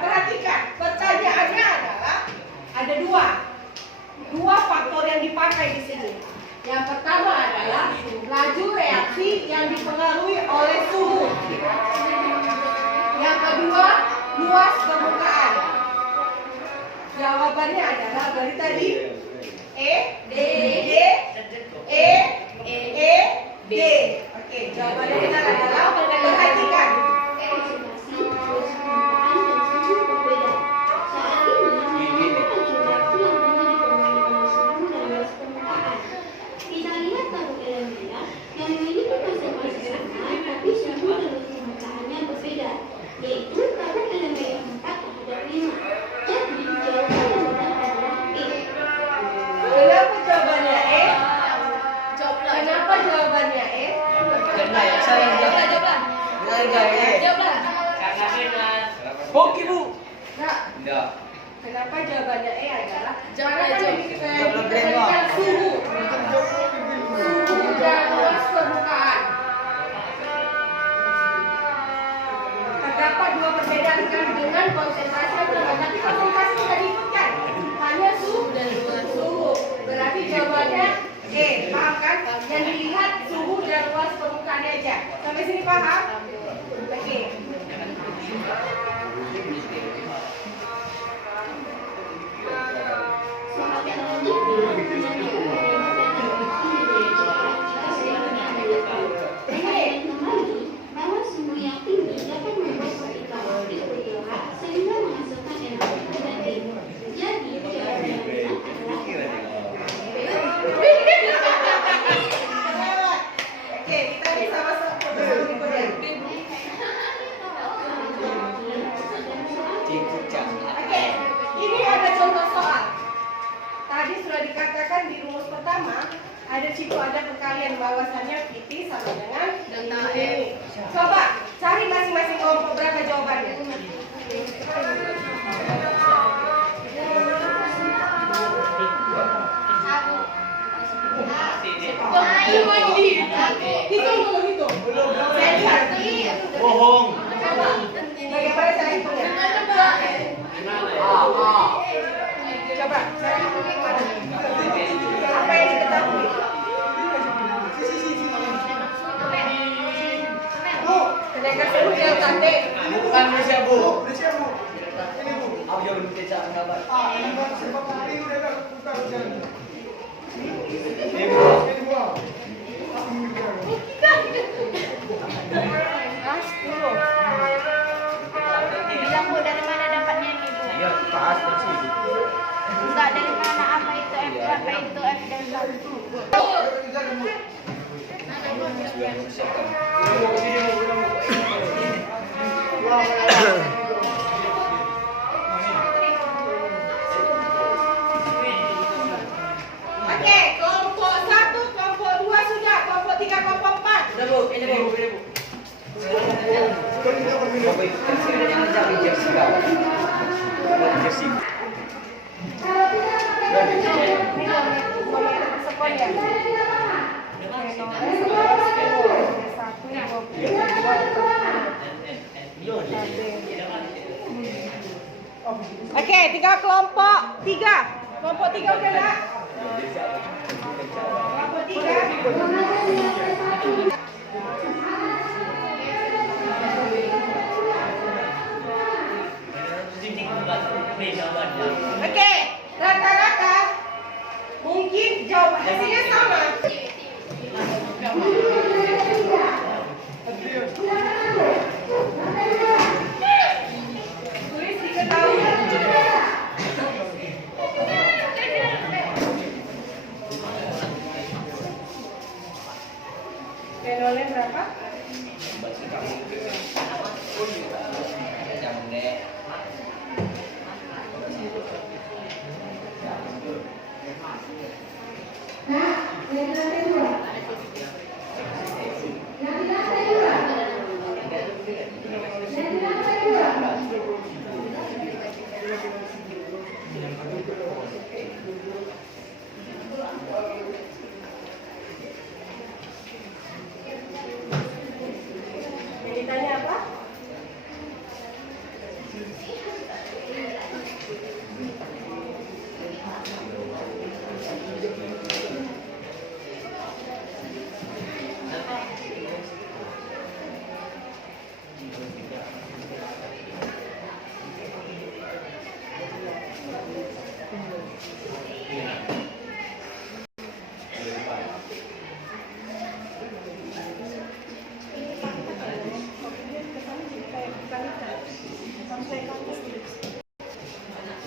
perhatikan. Pertanyaannya adalah ada dua faktor yang dipakai di sini. Yang pertama adalah laju reaksi yang dipengaruhi oleh suhu. Yang kedua, luas permukaan. Jawabannya adalah dari tadi D, D. Oke, jawabannya benar adalah perhatikan. Kita lihat tabel elemennya yang memiliki konsentrasi sama, tapi suhu dan permukaannya berbeda, yaitu tabel elemen yang 4 terhadap 5. Jadi jawaban yang benar adalah E. Kenapa jawabannya E? Kenapa jawabannya E? Karena yang saya Jawablah. Karena benar. Hoki, Bu. Nah, Enggak. kenapa jawabannya E adalah Jawab. karena suhu dan luas permukaan. Terdapat dua perbedaan kan dengan konsentrasi yang berbeda, tapi konsentrasi tidak diikutkan, hanya suhu dan luas suhu. Berarti jawabannya E, paham kan? Yang dilihat suhu dan luas permukaannya aja. Sampai sini paham? Oke. Soal yang selanjutnya menjadi kembali bahwa suhu yang tinggi dapat membuat partikel bergerak sehingga menghasilkan energi negatif. Jadi jawaban yang benar adalah Oke, kita bisa masuk ke berikutnya. Oke, ini ada contoh soal. Tadi sudah dikatakan di rumus pertama ada situ ada perkalian bahwasannya PT sama dengan delta E. Coba cari masing-masing kelompok berapa jawabannya. Hitung dulu, hitung. Saya lihat. Bohong. Coba. Bagaimana cara hitungnya? Coba, cara hitungnya gimana? Apa yang diketahui? Bu, kenaikan suhu delta T. Bukan Indonesia, Bu. Aku jangan kecap pendapat. Bilang Bu, dari mana dapatnya ini Bu? Iya, pas bersih. Enggak, dari mana, apa itu F dan satu. Sudah mempersiapkan. Oke, kelompok 1, kelompok 2 sudah, kelompok 3, kelompok 4. Udah, Bu. Ini, Bu. Bapak ikut presiden yang mencari jersey kau. Jersey. Sekolah ya. Oke, 3 kelompok 3. Kelompok 3 udah enggak? Kelompok 3. Penolnya berapa? Bagi kamu jangan deh. Yang ditanya apa?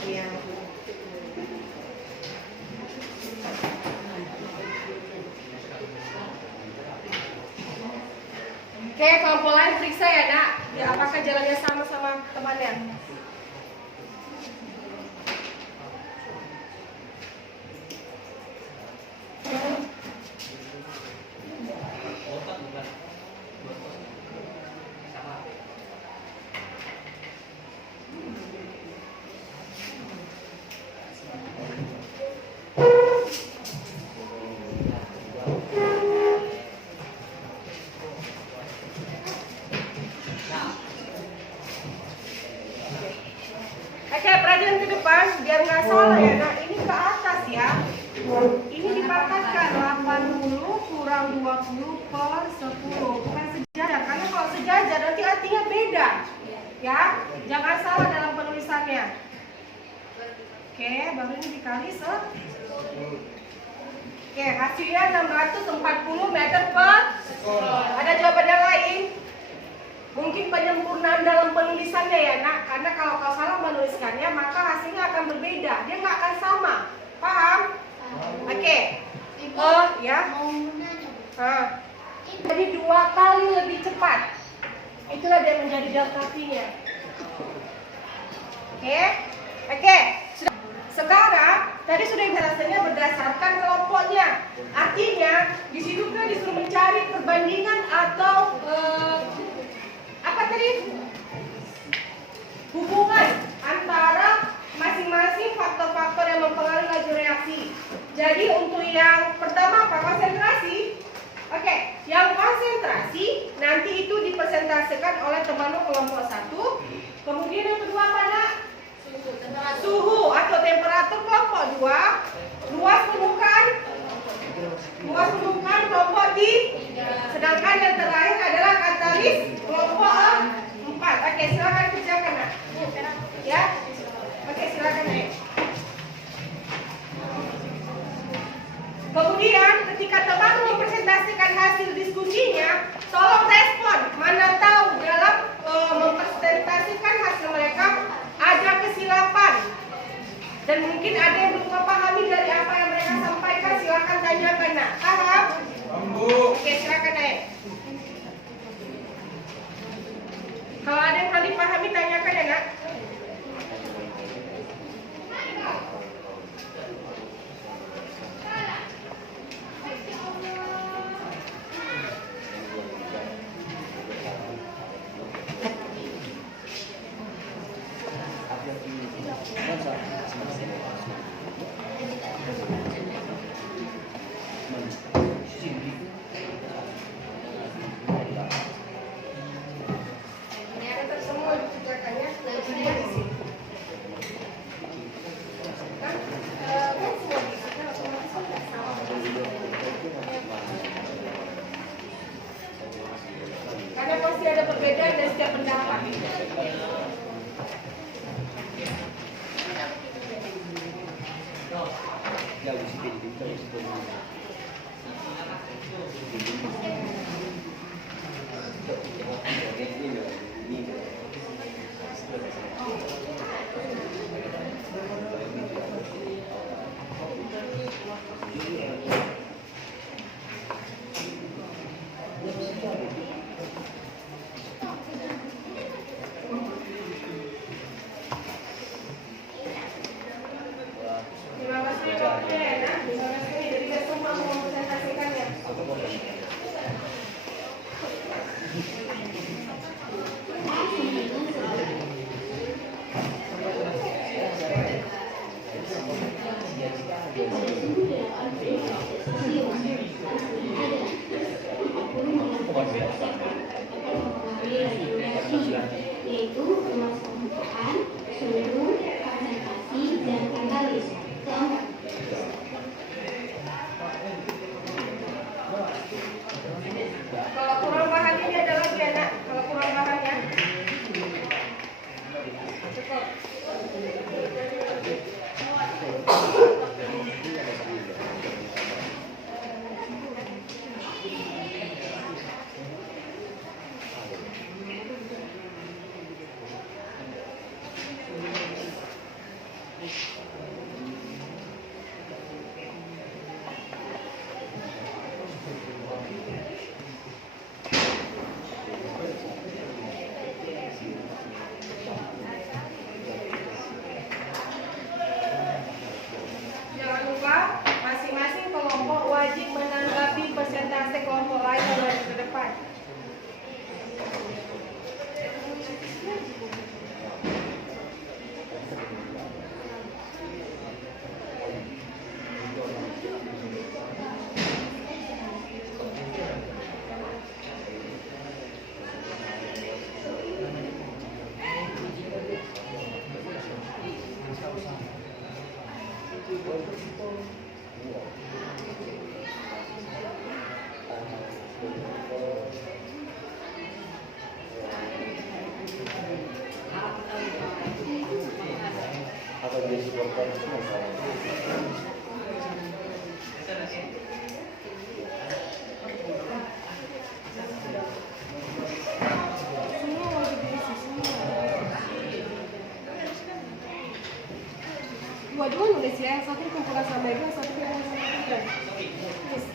Iya. Oke, kelompok lain periksa ya, Nak. Ya, apakah jalannya sama-sama temannya? Oke, perhatian ke depan, biar nggak salah ya. Nah, ini ke atas ya. Ini dipangkatkan 80 kurang 20 per 10. Bukan sejajar, karena kalau sejajar nanti artinya beda. Ya, jangan salah dalam penulisannya. Oke, baru ini dikali 10. Oke, hasilnya 640 meter per. Ada jawabannya lain? Mungkin penyempurnaan dalam penulisannya ya, Nak. Karena kalau kau salah menuliskannya, maka hasilnya akan berbeda. Dia nggak akan sama. Paham? Oke. Ya. Jadi 2 kali lebih cepat. Itulah dia menjadi delta P-nya. Oke. Sekarang tadi sudah dijelaskannya berdasarkan kelompoknya. Artinya di situ kan disuruh mencari perbandingan atau apa tadi? Hubungan antara masing-masing faktor-faktor yang mempengaruhi laju reaksi. Jadi untuk yang pertama apa? Konsentrasi. Oke, yang konsentrasi nanti itu dipresentasikan oleh teman kelompok 1. Kemudian yang kedua apa, Nak? Suhu atau temperatur kelompok 2. Luas permukaan kelompok 3. Sedangkan yang terakhir adalah katalis kelompok 4. Oke, silakan kerjakan, Nak. Ya. Oke, silakan, Nak. Kemudian ketika teman mempresentasikan hasil diskusinya, tolong respon. Mana tahu dalam mempresentasikan hasil mereka ada kesilapan dan mungkin ada yang belum memahami dari apa yang mereka sampaikan. Silakan tanyakan, Nak. Paham? Oke, silakan, Nak. Kalau ada yang belum dipahami, tanyakan ya, Nak. Karena pasti ada perbedaan dari setiap pendapat. mempengaruhi laju reaksi, yaitu ruas permukaan, suhu, konsentrasi, dan katalis. Keempat, Kalau kurang bahan ini ada lagi ya nak. Kalau kurang bahannya. Cukup. Jangan lupa masing-masing kelompok wajib menanggapi persentase kelompok lain yang maju ke depan. Dua-dua nulis ya, yang satu kumpulan sama ibu, yang satu kumpulan sama ibu. Yes.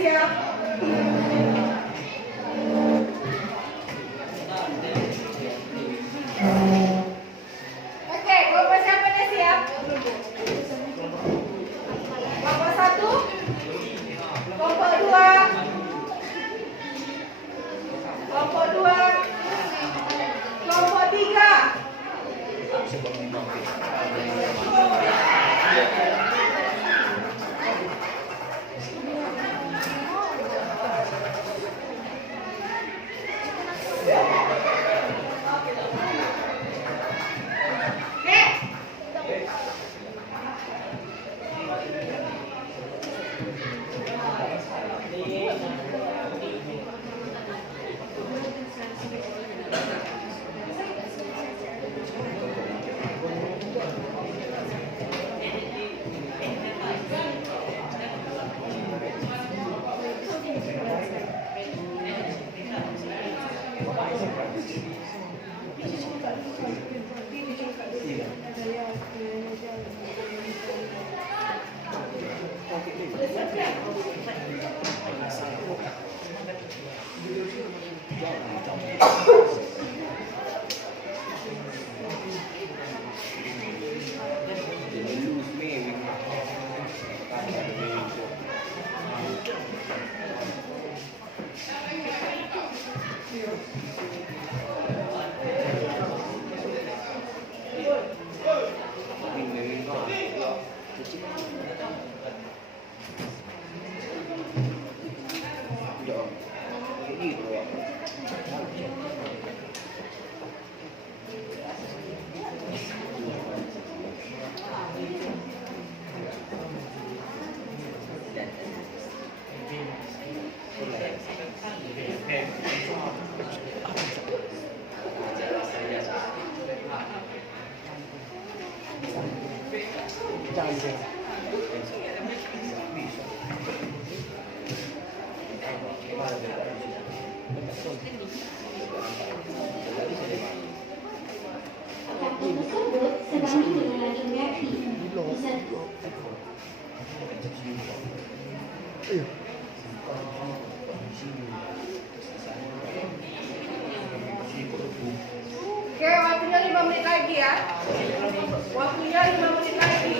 siap? Oke, kelompok siapa nih siap? Kelompok 1, kelompok 2, kelompok 2, kelompok 3. Kartu tersebut sebanding dengan laju reaksi. Bisa Oke, waktunya 5 menit lagi ya. Waktunya 5 menit lagi.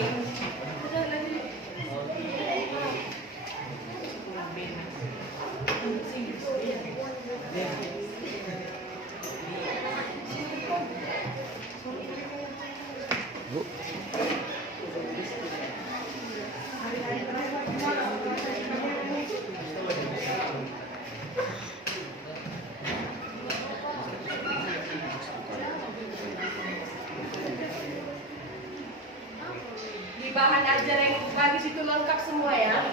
Di bahan ajar yang bagus itu lengkap semua ya.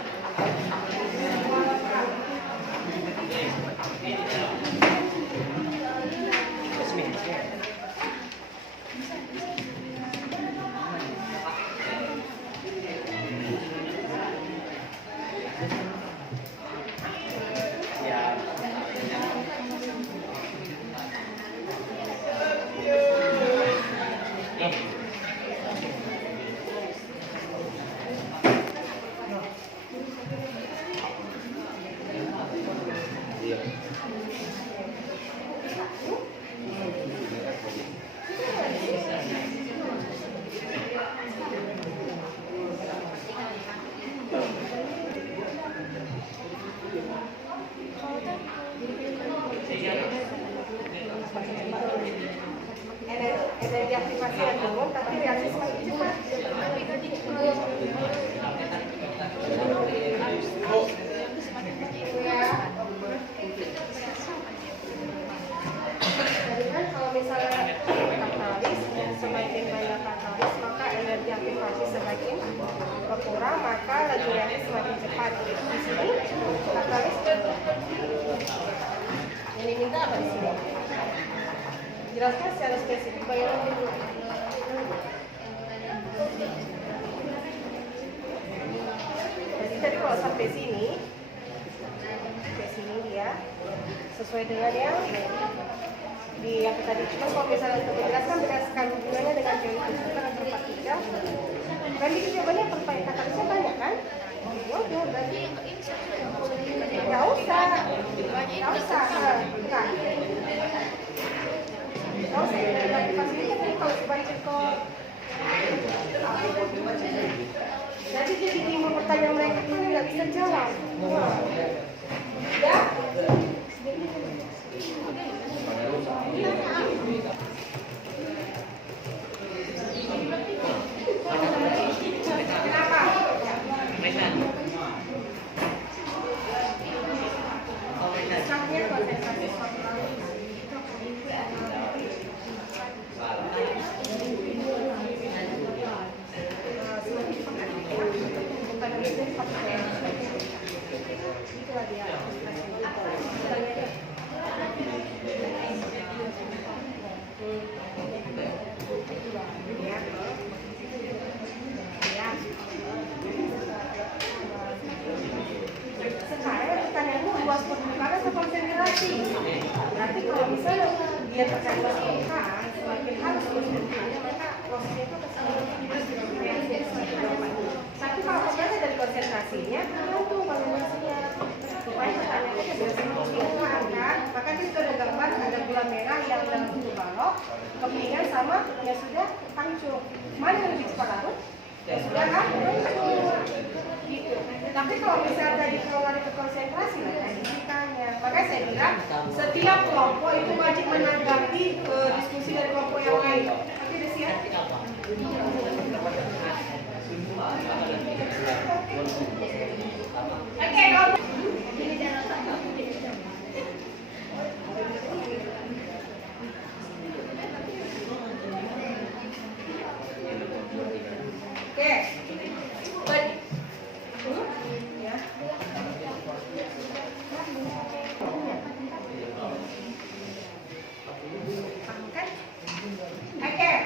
Energi aktivasi yang turun, tapi reaksi semakin cepat. Jadi kan kalau misalnya katalis, semakin banyak katalis, maka energi aktivasi semakin berkurang, maka laju reaksi semakin cepat. Di sini katalis yang diminta apa di sini? Jelaskan secara spesifik bayangan dulu. Jadi tadi kalau sampai sini dia sesuai dengan yang di yang tadi. Cuma kalau misalnya untuk menjelaskan berdasarkan hubungannya dengan teori fisika dan tempat tiga, kan di jawabannya terkait katalisnya banyak kan? Oke, berarti sejalan. Ya. Kenapa? Saknya konsentrasi sekarang pertanyaanmu luas permukaan atau konsentrasi? Berarti kalau misalnya dia terkait permukaan, semakin harus konsentrasinya, maka prosesnya itu tapi kalau pertanyaan dari konsentrasinya, tuh validasinya supaya pertanyaannya jadi permukaan kan? Maka kita sudah gambar ada gula merah yang dalam bentuk balok, kepingan sama yang sudah hancur. Mana yang lebih cepat larut? Ya sudah kan? Gitu. Tapi kalau misalnya tadi kalau lari ke konsentrasi, tadi ditanya. Makanya saya bilang setiap kelompok itu wajib menanggapi diskusi dari kelompok yang lain. Oke, udah siap? Oke, kalau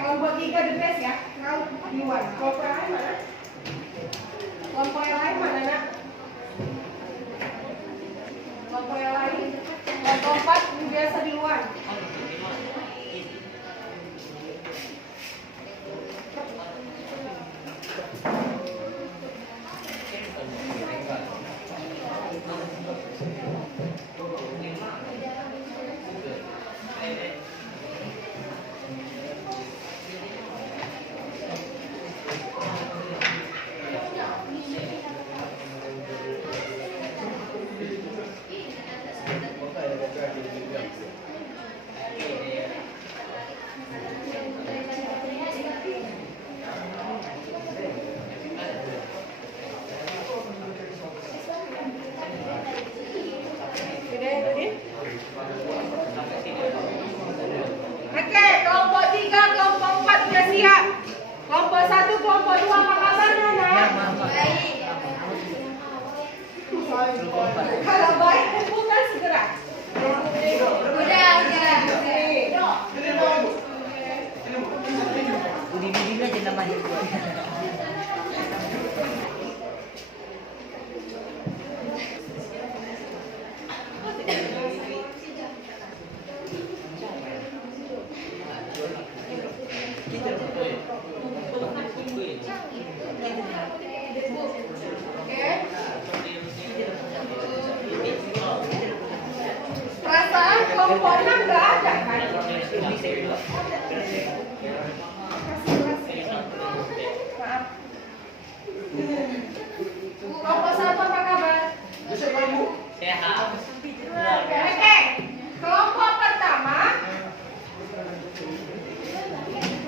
kelompok 3 the best ya. Now you want. Kelompok yang lain mana? Kelompok yang lain mana nak? Kelompok yang lain. Kelompok 4 biasa di luar. Oke, kelompok 3, kelompok 4 sudah siap. Kelompok 1, kelompok 2 apa kabarnya nak? Baik. Kalau baik kumpulkan segera. Udah. Budi-budinya aja namanya. Perasaan kelompok 6 nggak ada kan? Maaf. Kelompok 1 apa kabar? Sehat. Oke, kelompok pertama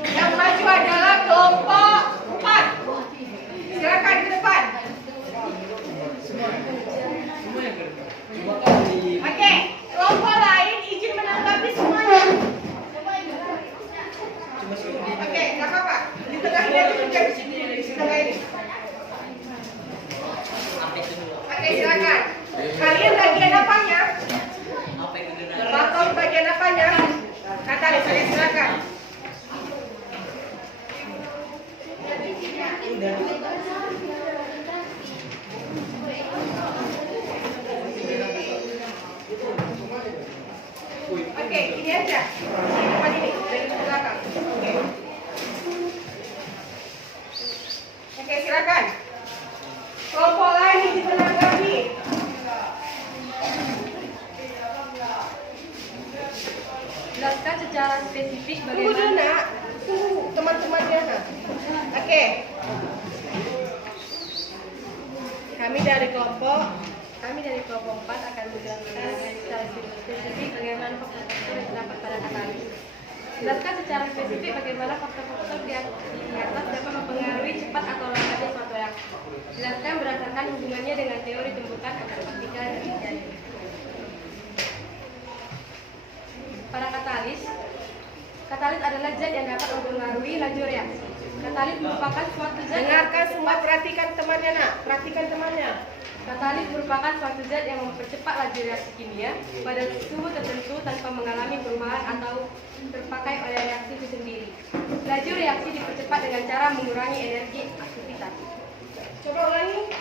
yang maju adalah kelompok 4. Silakan ke depan. Oke, kelompok lain izin menanggapi semuanya. Oke, nggak apa-apa. Di tengah ini aja kerja di sini, di tengah ini. Oke, silakan. Kalian bagian apanya? Bapak bagian apanya? Kata saya silakan. Oke, ini aja. Di depan ini, dari belakang. Oke, silakan. Kelompok lain izin menanggapi. Jelaskan secara spesifik Tunggu dulu nak. Tunggu teman-temannya nak. Oke. Kami dari kelompok 4 akan menjelaskan secara spesifik bagaimana faktor-faktor yang terdapat pada katalis. Jelaskan secara spesifik bagaimana faktor-faktor di atas dapat mempengaruhi cepat atau lambatnya suatu reaksi. Jelaskan berdasarkan hubungannya dengan teori tumbukan antara partikel dan media. Pada katalis adalah zat yang dapat mempengaruhi laju reaksi. Katalis merupakan suatu zat. Dengarkan semua, perhatikan temannya. Katalis merupakan suatu zat yang mempercepat laju reaksi kimia pada suhu tertentu tanpa mengalami perubahan atau terpakai oleh reaksi itu sendiri. Laju reaksi dipercepat dengan cara mengurangi energi aktivitas. Coba ulangi.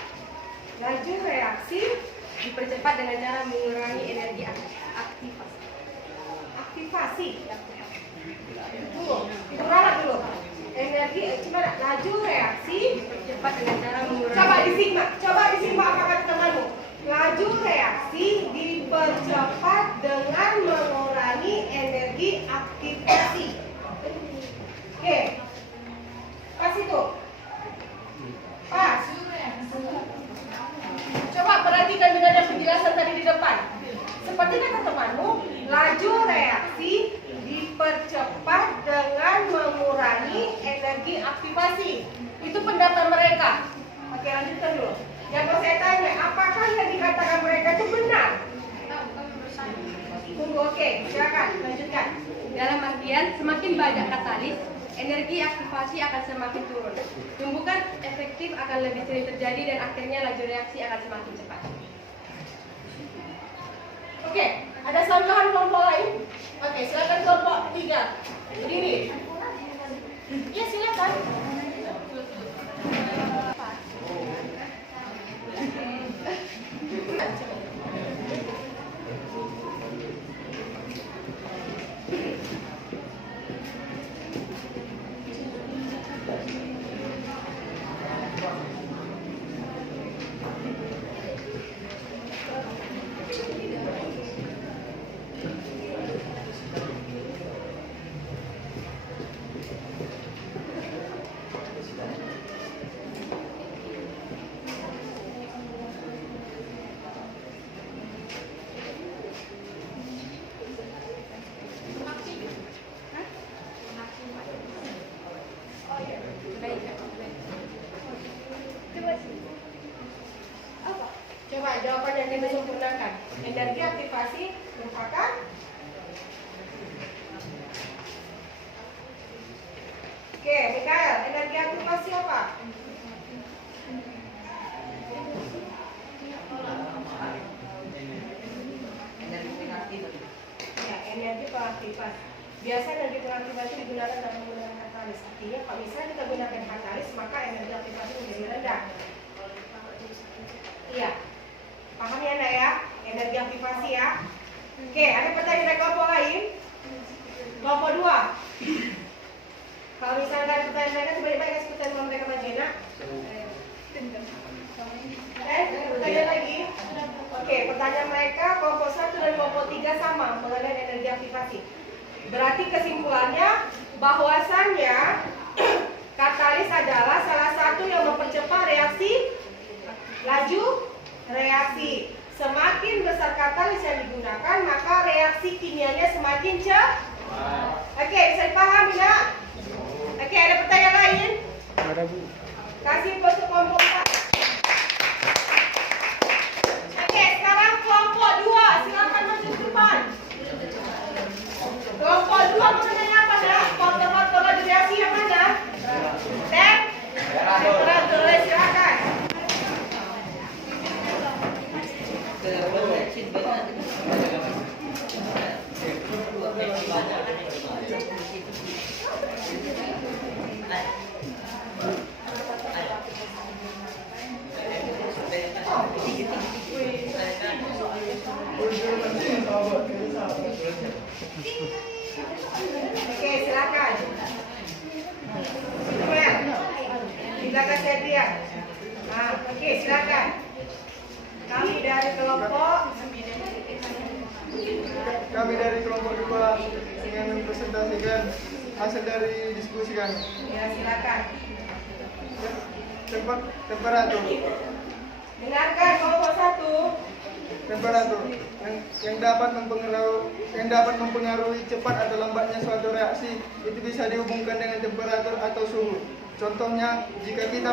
Laju reaksi dipercepat dengan cara mengurangi energi aktivasi. Tunggu, dikurangi dulu. Laju reaksi dipercepat dengan cara mengurangi. Coba disimak apa kata temanmu. Laju reaksi dipercepat dengan mengurangi energi aktivasi. Oke. Pas itu. Pas. Coba perhatikan dengan yang penjelasan tadi di depan. Seperti kata temanmu, laju reaksi dipercepat dengan mengurangi energi aktivasi. Itu pendapat mereka. Oke, lanjutkan dulu. Yang mau saya tanya, apakah yang dikatakan mereka itu benar? Tunggu, oke, silakan lanjutkan. Dalam artian, semakin banyak katalis, energi aktivasi akan semakin turun. Tumbukan efektif akan lebih sering terjadi dan akhirnya laju reaksi akan semakin cepat. Oke, ada tambahan kelompok lain? Oke, silakan kelompok 3. Berdiri. Ya, silakan. Coba jawaban yang disempurnakan. Energi aktivasi merupakan Oke, Mikael, energi aktivasi apa? Energi pengaktifan. Ya, energi pengaktifan. Biasa energi pengaktifan itu digunakan dalam menggunakan katalis. Artinya, kalau misalnya kita gunakan katalis, maka energi aktivasi menjadi rendah. Iya. Paham ya, Nak ya? Energi aktivasi ya. Oke, ada pertanyaan dari kelompok lain? Kelompok 2. Kalau misalnya ada pertanyaan mereka, sebaik-baik kasih pertanyaan mereka maju, Nak. Pertanyaan lagi? Oke, pertanyaan mereka kelompok 1 dan kelompok 3 sama mengenai energi aktivasi. Berarti kesimpulannya bahwasannya katalis adalah salah satu yang mempercepat reaksi laju reaksi. Semakin besar katalis yang digunakan, maka reaksi kimianya semakin cepat. Oke, bisa dipahami, Nak? Oke, ada pertanyaan lain? Ada, Bu. Kasih untuk kelompok 4. Oke, sekarang kelompok 2. Silakan maju ke depan. Kelompok 2 mengenai apa, Nak? Faktor-faktor laju reaksi yang mana? Temperatur, silakan. Oke, silakan. Di belakang saya dia. Oke, silakan. Kami dari kelompok 2 ingin mempresentasikan hasil dari diskusi kami. Ya, silakan. Temperatur. Dengarkan kelompok 1. Temperatur yang dapat mempengaruhi cepat atau lambatnya suatu reaksi itu bisa dihubungkan dengan temperatur atau suhu. Contohnya, jika kita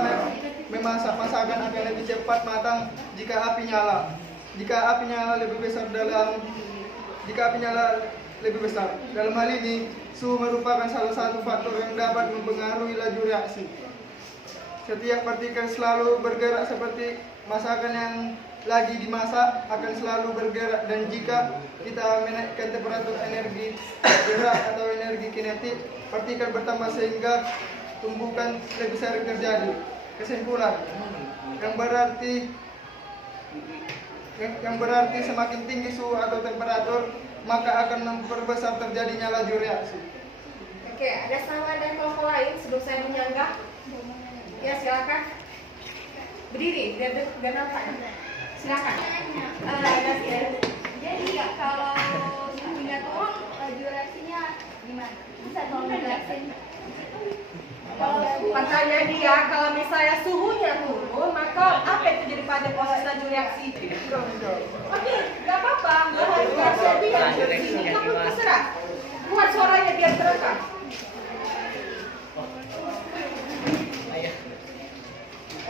memasak, masakan akan lebih cepat matang jika api nyala. Jika api nyala lebih besar. Dalam hal ini, suhu merupakan salah satu faktor yang dapat mempengaruhi laju reaksi. Setiap partikel selalu bergerak seperti masakan yang lagi dimasak akan selalu bergerak, dan jika kita menaikkan temperatur energi gerak atau energi kinetik, partikel bertambah sehingga tumbukan lebih sering terjadi. Kesimpulan, yang berarti semakin tinggi suhu atau temperatur maka akan memperbesar terjadinya laju reaksi. Oke, ada sama dan kelompok lain sebelum saya menyanggah? Ya, silakan. Berdiri, biar nampak. Silakan. Jadi kalau suhunya turun, laju reaksinya gimana? Bisa tolong jelasin? Katanya dia, kalau misalnya suhunya turun, maka apa yang terjadi pada proses laju reaksi? Oke, nggak apa-apa. Nggak harus bilang. Kamu terserah. Buat suaranya biar terekam.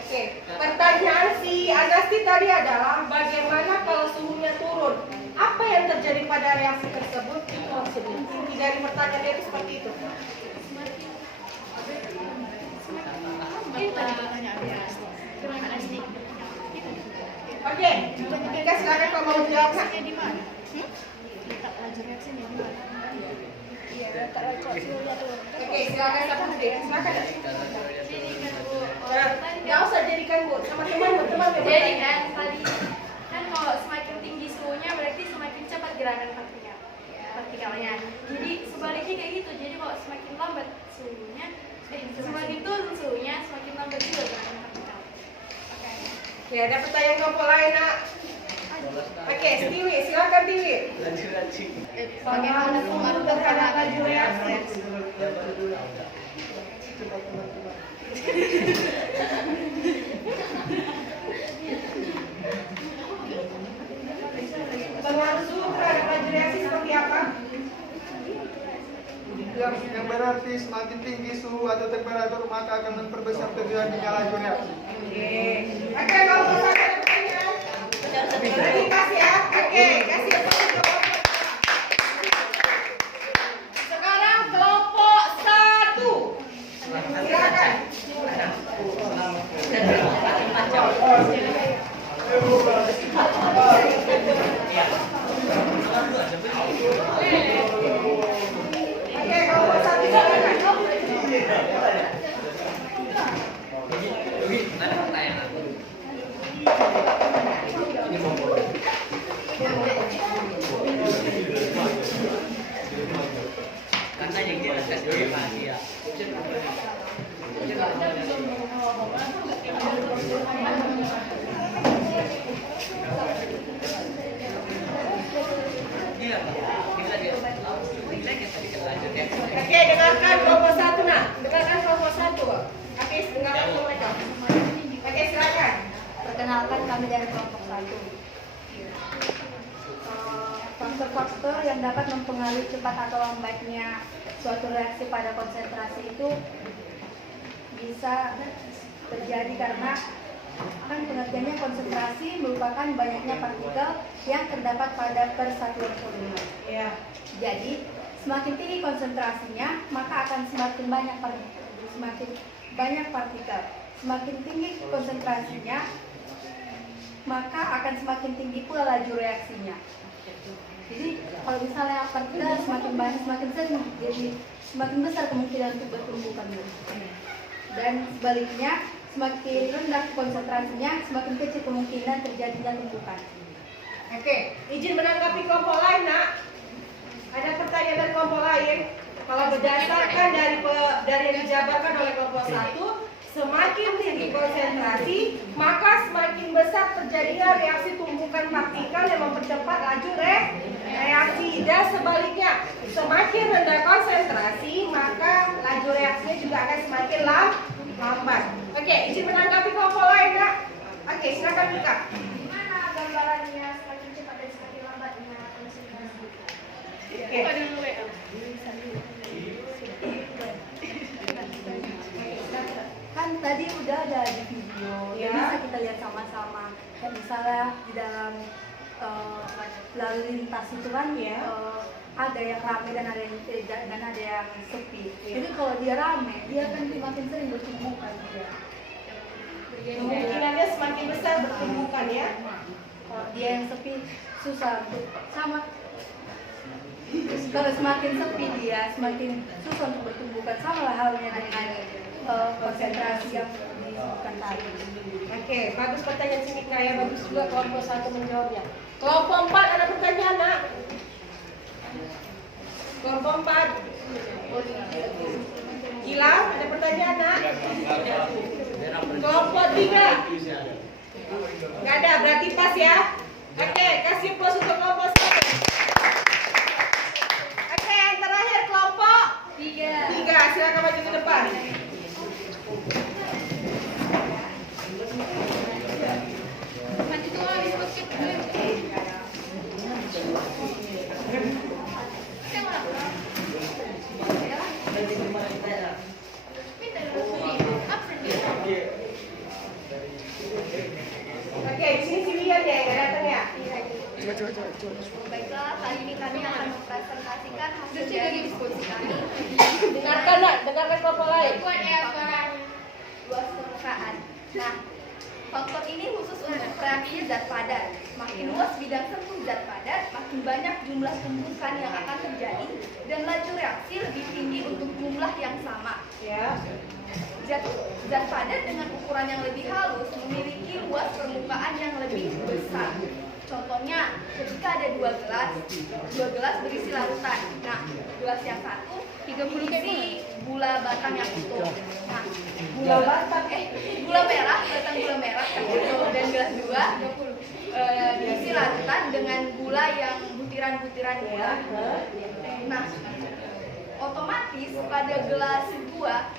Oke, pertanyaan si Agasti tadi adalah bagaimana kalau suhunya turun? Apa yang terjadi pada reaksi tersebut? Itu maksudnya. Inti dari pertanyaannya itu seperti itu. Oke, kita silakan kalau mau jawab. Oke, silakan satu deh. Silakan. Nggak usah jadikan Bu, sama teman. Jadi kan tadi kan kalau semakin tinggi suhunya berarti semakin cepat gerakan partikelnya. Jadi sebaliknya kayak gitu. Jadi kalau semakin lambat suhunya, semakin turun suhunya, semakin lambat juga gerakan partikel. Oke, ada pertanyaan kelompok lain, Nak? Oke, Tiwi, silakan Tiwi. Bagaimana pengaruh terhadap laju reaksi? Pengaruh suhu terhadap laju reaksi seperti apa? Yang berarti semakin tinggi suhu atau temperatur maka akan memperbesar terjadinya laju reaksi. Oke, kalau ada pertanyaan, lagi kasih ya. Oke, kasih. Sekarang kelompok 1. Silakan. Oke, kelompok 1 silakan. Karena yang jelas kasih ya. Oke, dengarkan kelompok 1, Nak. Dengarkan kelompok 1. Oke, dengarkan mereka. Oke, silakan. Perkenalkan, kami dari kelompok 1. Faktor-faktor yang dapat mempengaruhi cepat atau lambatnya suatu reaksi pada konsentrasi itu bisa terjadi karena kan pengertiannya konsentrasi merupakan banyaknya partikel yang terdapat pada persatuan volume. Ya. Jadi semakin tinggi konsentrasinya maka akan semakin banyak partikel. Semakin tinggi konsentrasinya maka akan semakin tinggi pula laju reaksinya. Jadi kalau misalnya partikel semakin banyak, semakin sering, jadi semakin besar kemungkinan untuk bertumbuh kan. Dan sebaliknya, semakin rendah konsentrasinya, semakin kecil kemungkinan terjadinya tumbukan. Oke, izin menanggapi kelompok lain, Nak. Ada pertanyaan dari kelompok lain? Kalau berdasarkan dari yang dijabarkan oleh kelompok 1, semakin tinggi konsentrasi, maka semakin besar terjadinya reaksi tumbukan partikel yang mempercepat laju reaksi. Dan sebaliknya, semakin rendah konsentrasi, maka laju reaksinya juga akan semakin lambat. Oke, izin menanggapi kelompok lain, Kak. Oke, silakan Mika. Gimana gambarannya semakin cepat dan semakin lambat gimana konsentrasi? Oke. Kan tadi udah ada di video, Ya. bisa kita lihat sama-sama. Kayak misalnya di dalam lalu lintas itu kan Ya. ada yang rame dan ada yang sepi. Jadi kalau dia rame, dia akan makin sering bertumbukan dia. Kemungkinannya semakin besar bertumbukan ya. Kalau dia yang sepi susah sama. Kalau semakin sepi dia semakin susah untuk bertumbukan, sama lah halnya dengan konsentrasi yang disebutkan tadi. Oke, bagus pertanyaan si Mika ya, bagus juga kelompok 1 menjawabnya. Kelompok 4 ada pertanyaan nak? Kelompok 4. Gila, ada pertanyaan nak? Kelompok 3. Nggak ada, berarti pas ya. Oke, kasih plus untuk kelompok 1. Oke, yang terakhir kelompok 3. Silakan maju ke depan. Oke, di sini si Wian ya, nggak datang ya? Baiklah, kali ini kami akan mempresentasikan hasil dari diskusi kami. Dengarkan nak, dengarkan kelompok lain. Luas permukaan. Nah, faktor ini khusus untuk reaksi zat padat. Makin luas bidang sentuh zat padat, makin banyak jumlah tumbukan yang akan terjadi dan laju reaksi lebih tinggi untuk jumlah yang sama. Ya. Zat padat dengan ukuran yang lebih halus memiliki luas permukaan yang lebih besar. Contohnya, ketika ada dua gelas berisi larutan. Nah, gelas yang satu berisi gula batang yang utuh. Nah, gula merah, batang gula merah yang utuh, dan gelas dua diisi larutan dengan gula yang butiran-butiran gula. Nah, otomatis pada gelas dua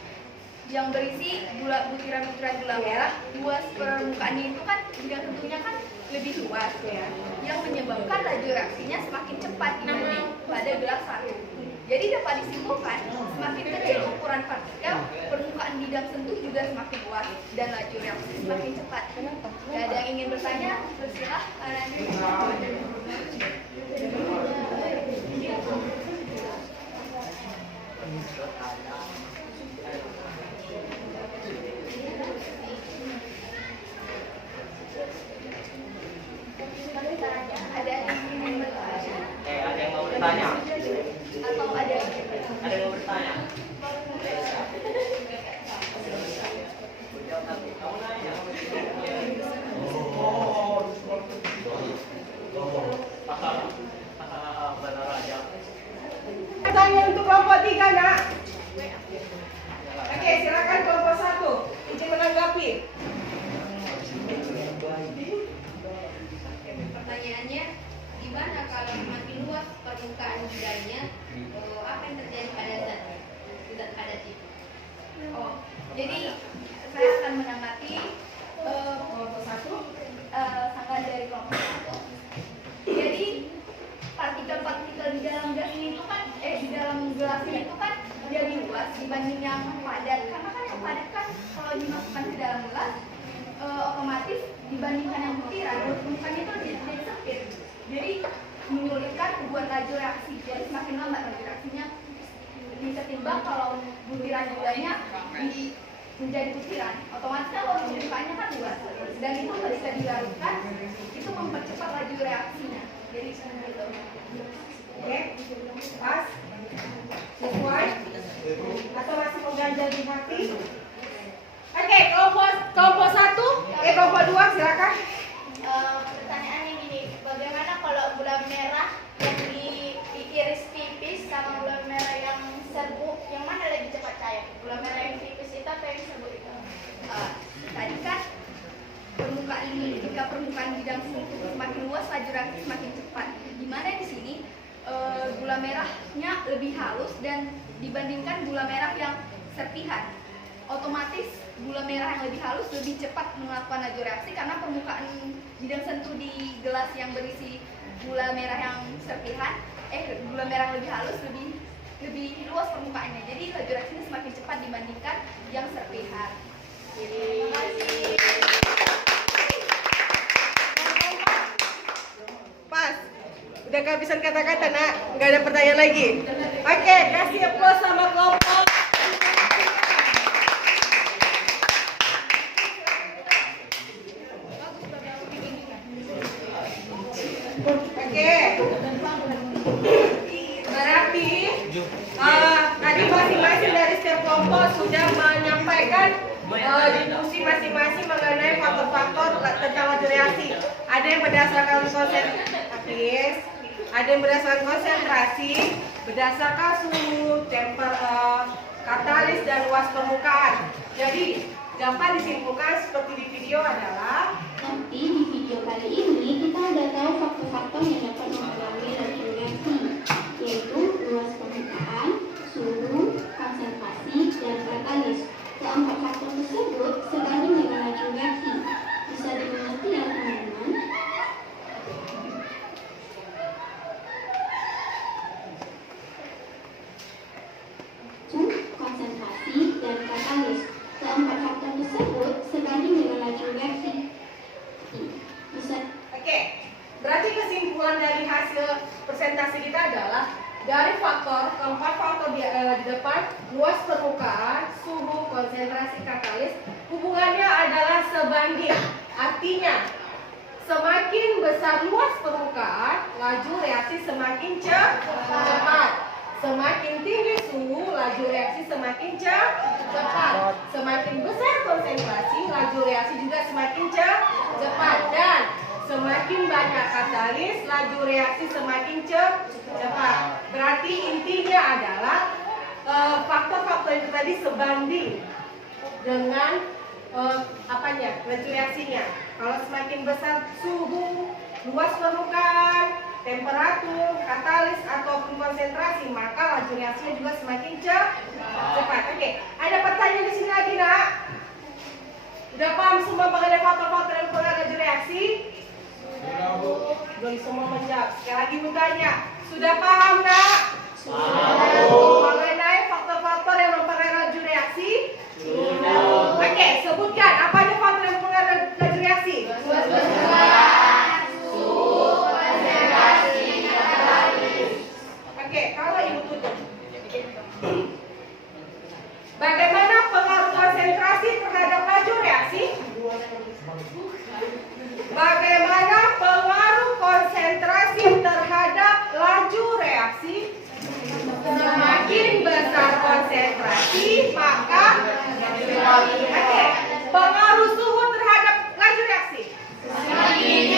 yang berisi butiran-butiran gula merah, luas permukaannya itu kan bidang tentunya kan lebih luas ya, yang menyebabkan laju reaksinya semakin cepat dibanding pada gelas satu. Jadi dapat disimpulkan, semakin kecil ukuran partikel, permukaan bidang sentuh juga semakin luas dan laju reaksi semakin cepat. Tidak ada yang ingin bertanya? Bersilakan. Ada yang ingin bertanya? Ada yang mau bertanya? Atau ada yang Ada yang mau bertanya? Pertanyaan untuk kelompok 3 nak. Oke, silakan kelompok 1. Izin menanggapi. Pertanyaannya, gimana kalau semakin luas permukaan bidangnya, apa yang terjadi pada zat padat itu? Oh, jadi saya akan menanggapi Kelompok 1. sangat dari kelompok 1. Jadi partikel-partikel di dalam gas ini itu kan, di dalam gelas ini itu kan jadi luas dibanding yang padat. Karena kan yang padat kan kalau dimasukkan ke dalam gelas, otomatis dibandingkan yang butiran, permukaannya itu jadi sempit. Jadi menyulitkan buat laju reaksi. Jadi semakin lambat laju reaksinya ketimbang kalau butiran gulanya menjadi butiran. Otomatis kalau permukaannya kan luas. Dan itu ketika dilarutkan, itu mempercepat laju reaksinya. Jadi seperti itu. Oke, pas. Sesuai. Atau masih mengganjal di hati? Oke, kelompok 1, kelompok 2 silakan. Pertanyaannya gini, bagaimana kalau gula merah yang diiris tipis sama gula merah yang serbuk, yang mana lebih cepat cair? Gula merah yang tipis itu apa yang serbuk itu? Tadi kan ketika permukaan bidang semakin luas, laju reaksi semakin cepat. Dimana di sini gula merahnya lebih halus dan dibandingkan gula merah yang serpihan, otomatis gula merah yang lebih halus lebih cepat melakukan laju reaksi karena permukaan bidang sentuh di gelas yang berisi gula merah yang serpihan, gula merah yang lebih halus lebih luas permukaannya. Jadi laju reaksinya semakin cepat dibandingkan yang serpihan. Terima kasih. Pas. Udah kehabisan kata-kata, Nak. Nggak ada pertanyaan lagi. Oke, kasih applause sama kelompok. Oke. Berarti tadi masing-masing dari setiap kelompok sudah menyampaikan diskusi masing-masing mengenai faktor-faktor tentang laju reaksi. Ada yang berdasarkan konsentrasi, berdasarkan suhu, katalis dan luas permukaan. Jadi dapat disimpulkan seperti di video adalah Nanti di video kali ini kita udah tahu faktor-faktor yang dapat mempengaruhi laju reaksi, yaitu luas permukaan, suhu, konsentrasi, dan katalis. Keempat faktor tersebut sebanding dengan laju reaksi. Bisa dimengerti ya teman-teman? Konsentrasi, dan katalis. Keempat faktor tersebut sebanding dengan laju reaksi. Oke, berarti kesimpulan dari hasil presentasi kita adalah dari keempat faktor di depan, luas permukaan, suhu, konsentrasi, katalis, hubungannya adalah sebanding. Artinya, semakin besar luas permukaan, laju reaksi semakin cepat. Semakin tinggi suhu, laju reaksi semakin cepat. Semakin besar konsentrasi, laju reaksi juga semakin cepat. Dan semakin banyak katalis, laju reaksi semakin cepat. Berarti intinya adalah faktor-faktor itu tadi sebanding dengan laju reaksinya. Kalau semakin besar suhu, luas permukaan, temperatur, katalis ataupun konsentrasi, maka laju reaksinya juga semakin cepat. Oke, ada pertanyaan di sini lagi, Nak? Udah paham semua mengenai faktor-faktor yang mempengaruhi laju reaksi? Belum semua menjawab. Sekali lagi bertanya, sudah paham, Nak? Mengenai faktor-faktor yang mempengaruhi laju reaksi? Oke, sebutkan apa aja faktor yang mempengaruhi laju reaksi? Oke, kalau Ibu tutup. Bagaimana pengaruh konsentrasi terhadap laju reaksi? Bagaimana pengaruh konsentrasi terhadap laju reaksi? Semakin besar konsentrasi, maka oke, pengaruh suhu terhadap laju reaksi. Semakin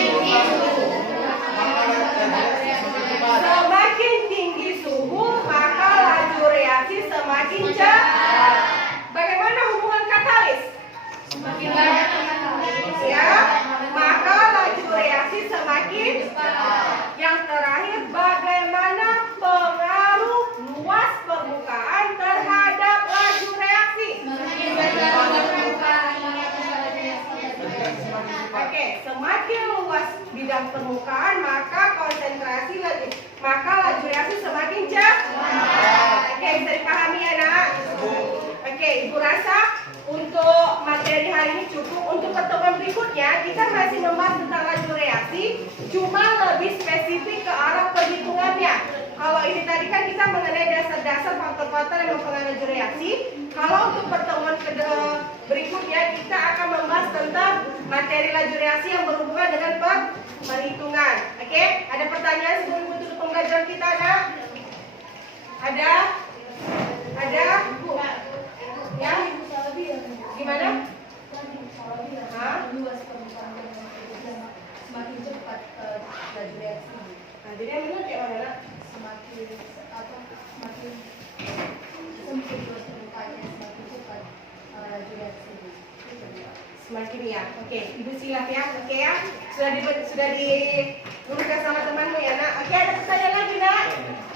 tinggi suhu, maka laju reaksi semakin cepat. Bagaimana hubungan katalis? Semakin banyak katalis, ya, maka laju reaksi semakin cepat. Yang terakhir, bagaimana pengaruh luas permukaan terhadap laju reaksi? Semakin besar permukaan. Oke, semakin luas bidang permukaan, maka konsentrasi maka laju reaksi semakin cepat. Oke, bisa dipahami ya, Nak? Oke, Ibu rasa untuk materi hari ini cukup. Untuk pertemuan berikutnya kita masih membahas tentang laju reaksi, cuma lebih spesifik ke arah perhitungannya. Kalau ini tadi kan kita mengenai dasar-dasar faktor-faktor yang mempengaruhi laju reaksi. Kalau untuk pertemuan berikutnya kita akan membahas tentang materi laju reaksi yang berhubungan dengan perhitungan. Oke, ada pertanyaan sebelum tutup pembelajaran kita, Nak? Ada? Ada? Bu? Ya? Gimana? Hah? Semakin cepat laju reaksi. Nah, jadi yang benar kayak mana, Nak? Semakin sempit luas permukaannya, semakin cepat laju reaksi. Semakin ya. Oke, Ibu siap ya. Oke ya. Sudah diluruskan sama temanmu ya, Nak. Oke, ada pertanyaan lagi, Nak?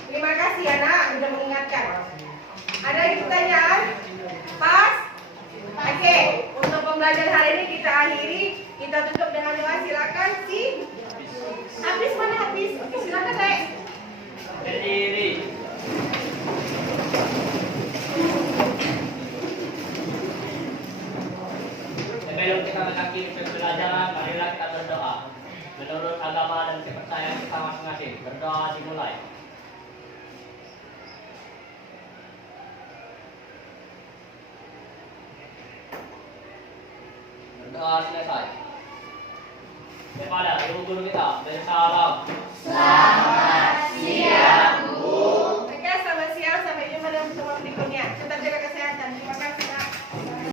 Terima kasih ya, Nak, sudah mengingatkan. Ada lagi pertanyaan? Pas? Oke. pembelajaran hari ini kita akhiri. Kita tutup dengan doa. Silakan si Hafiz, mana Hafiz? Oke, silakan Dek. Berdiri. Sebelum kita mengakhiri pembelajaran, marilah kita berdoa. Menurut agama dan kepercayaan kita masing-masing, berdoa dimulai. Berdoa selesai. Kepada ibu guru kita, bersalam. Oke, selamat siang. Sampai jumpa dalam pertemuan berikutnya. Tetap jaga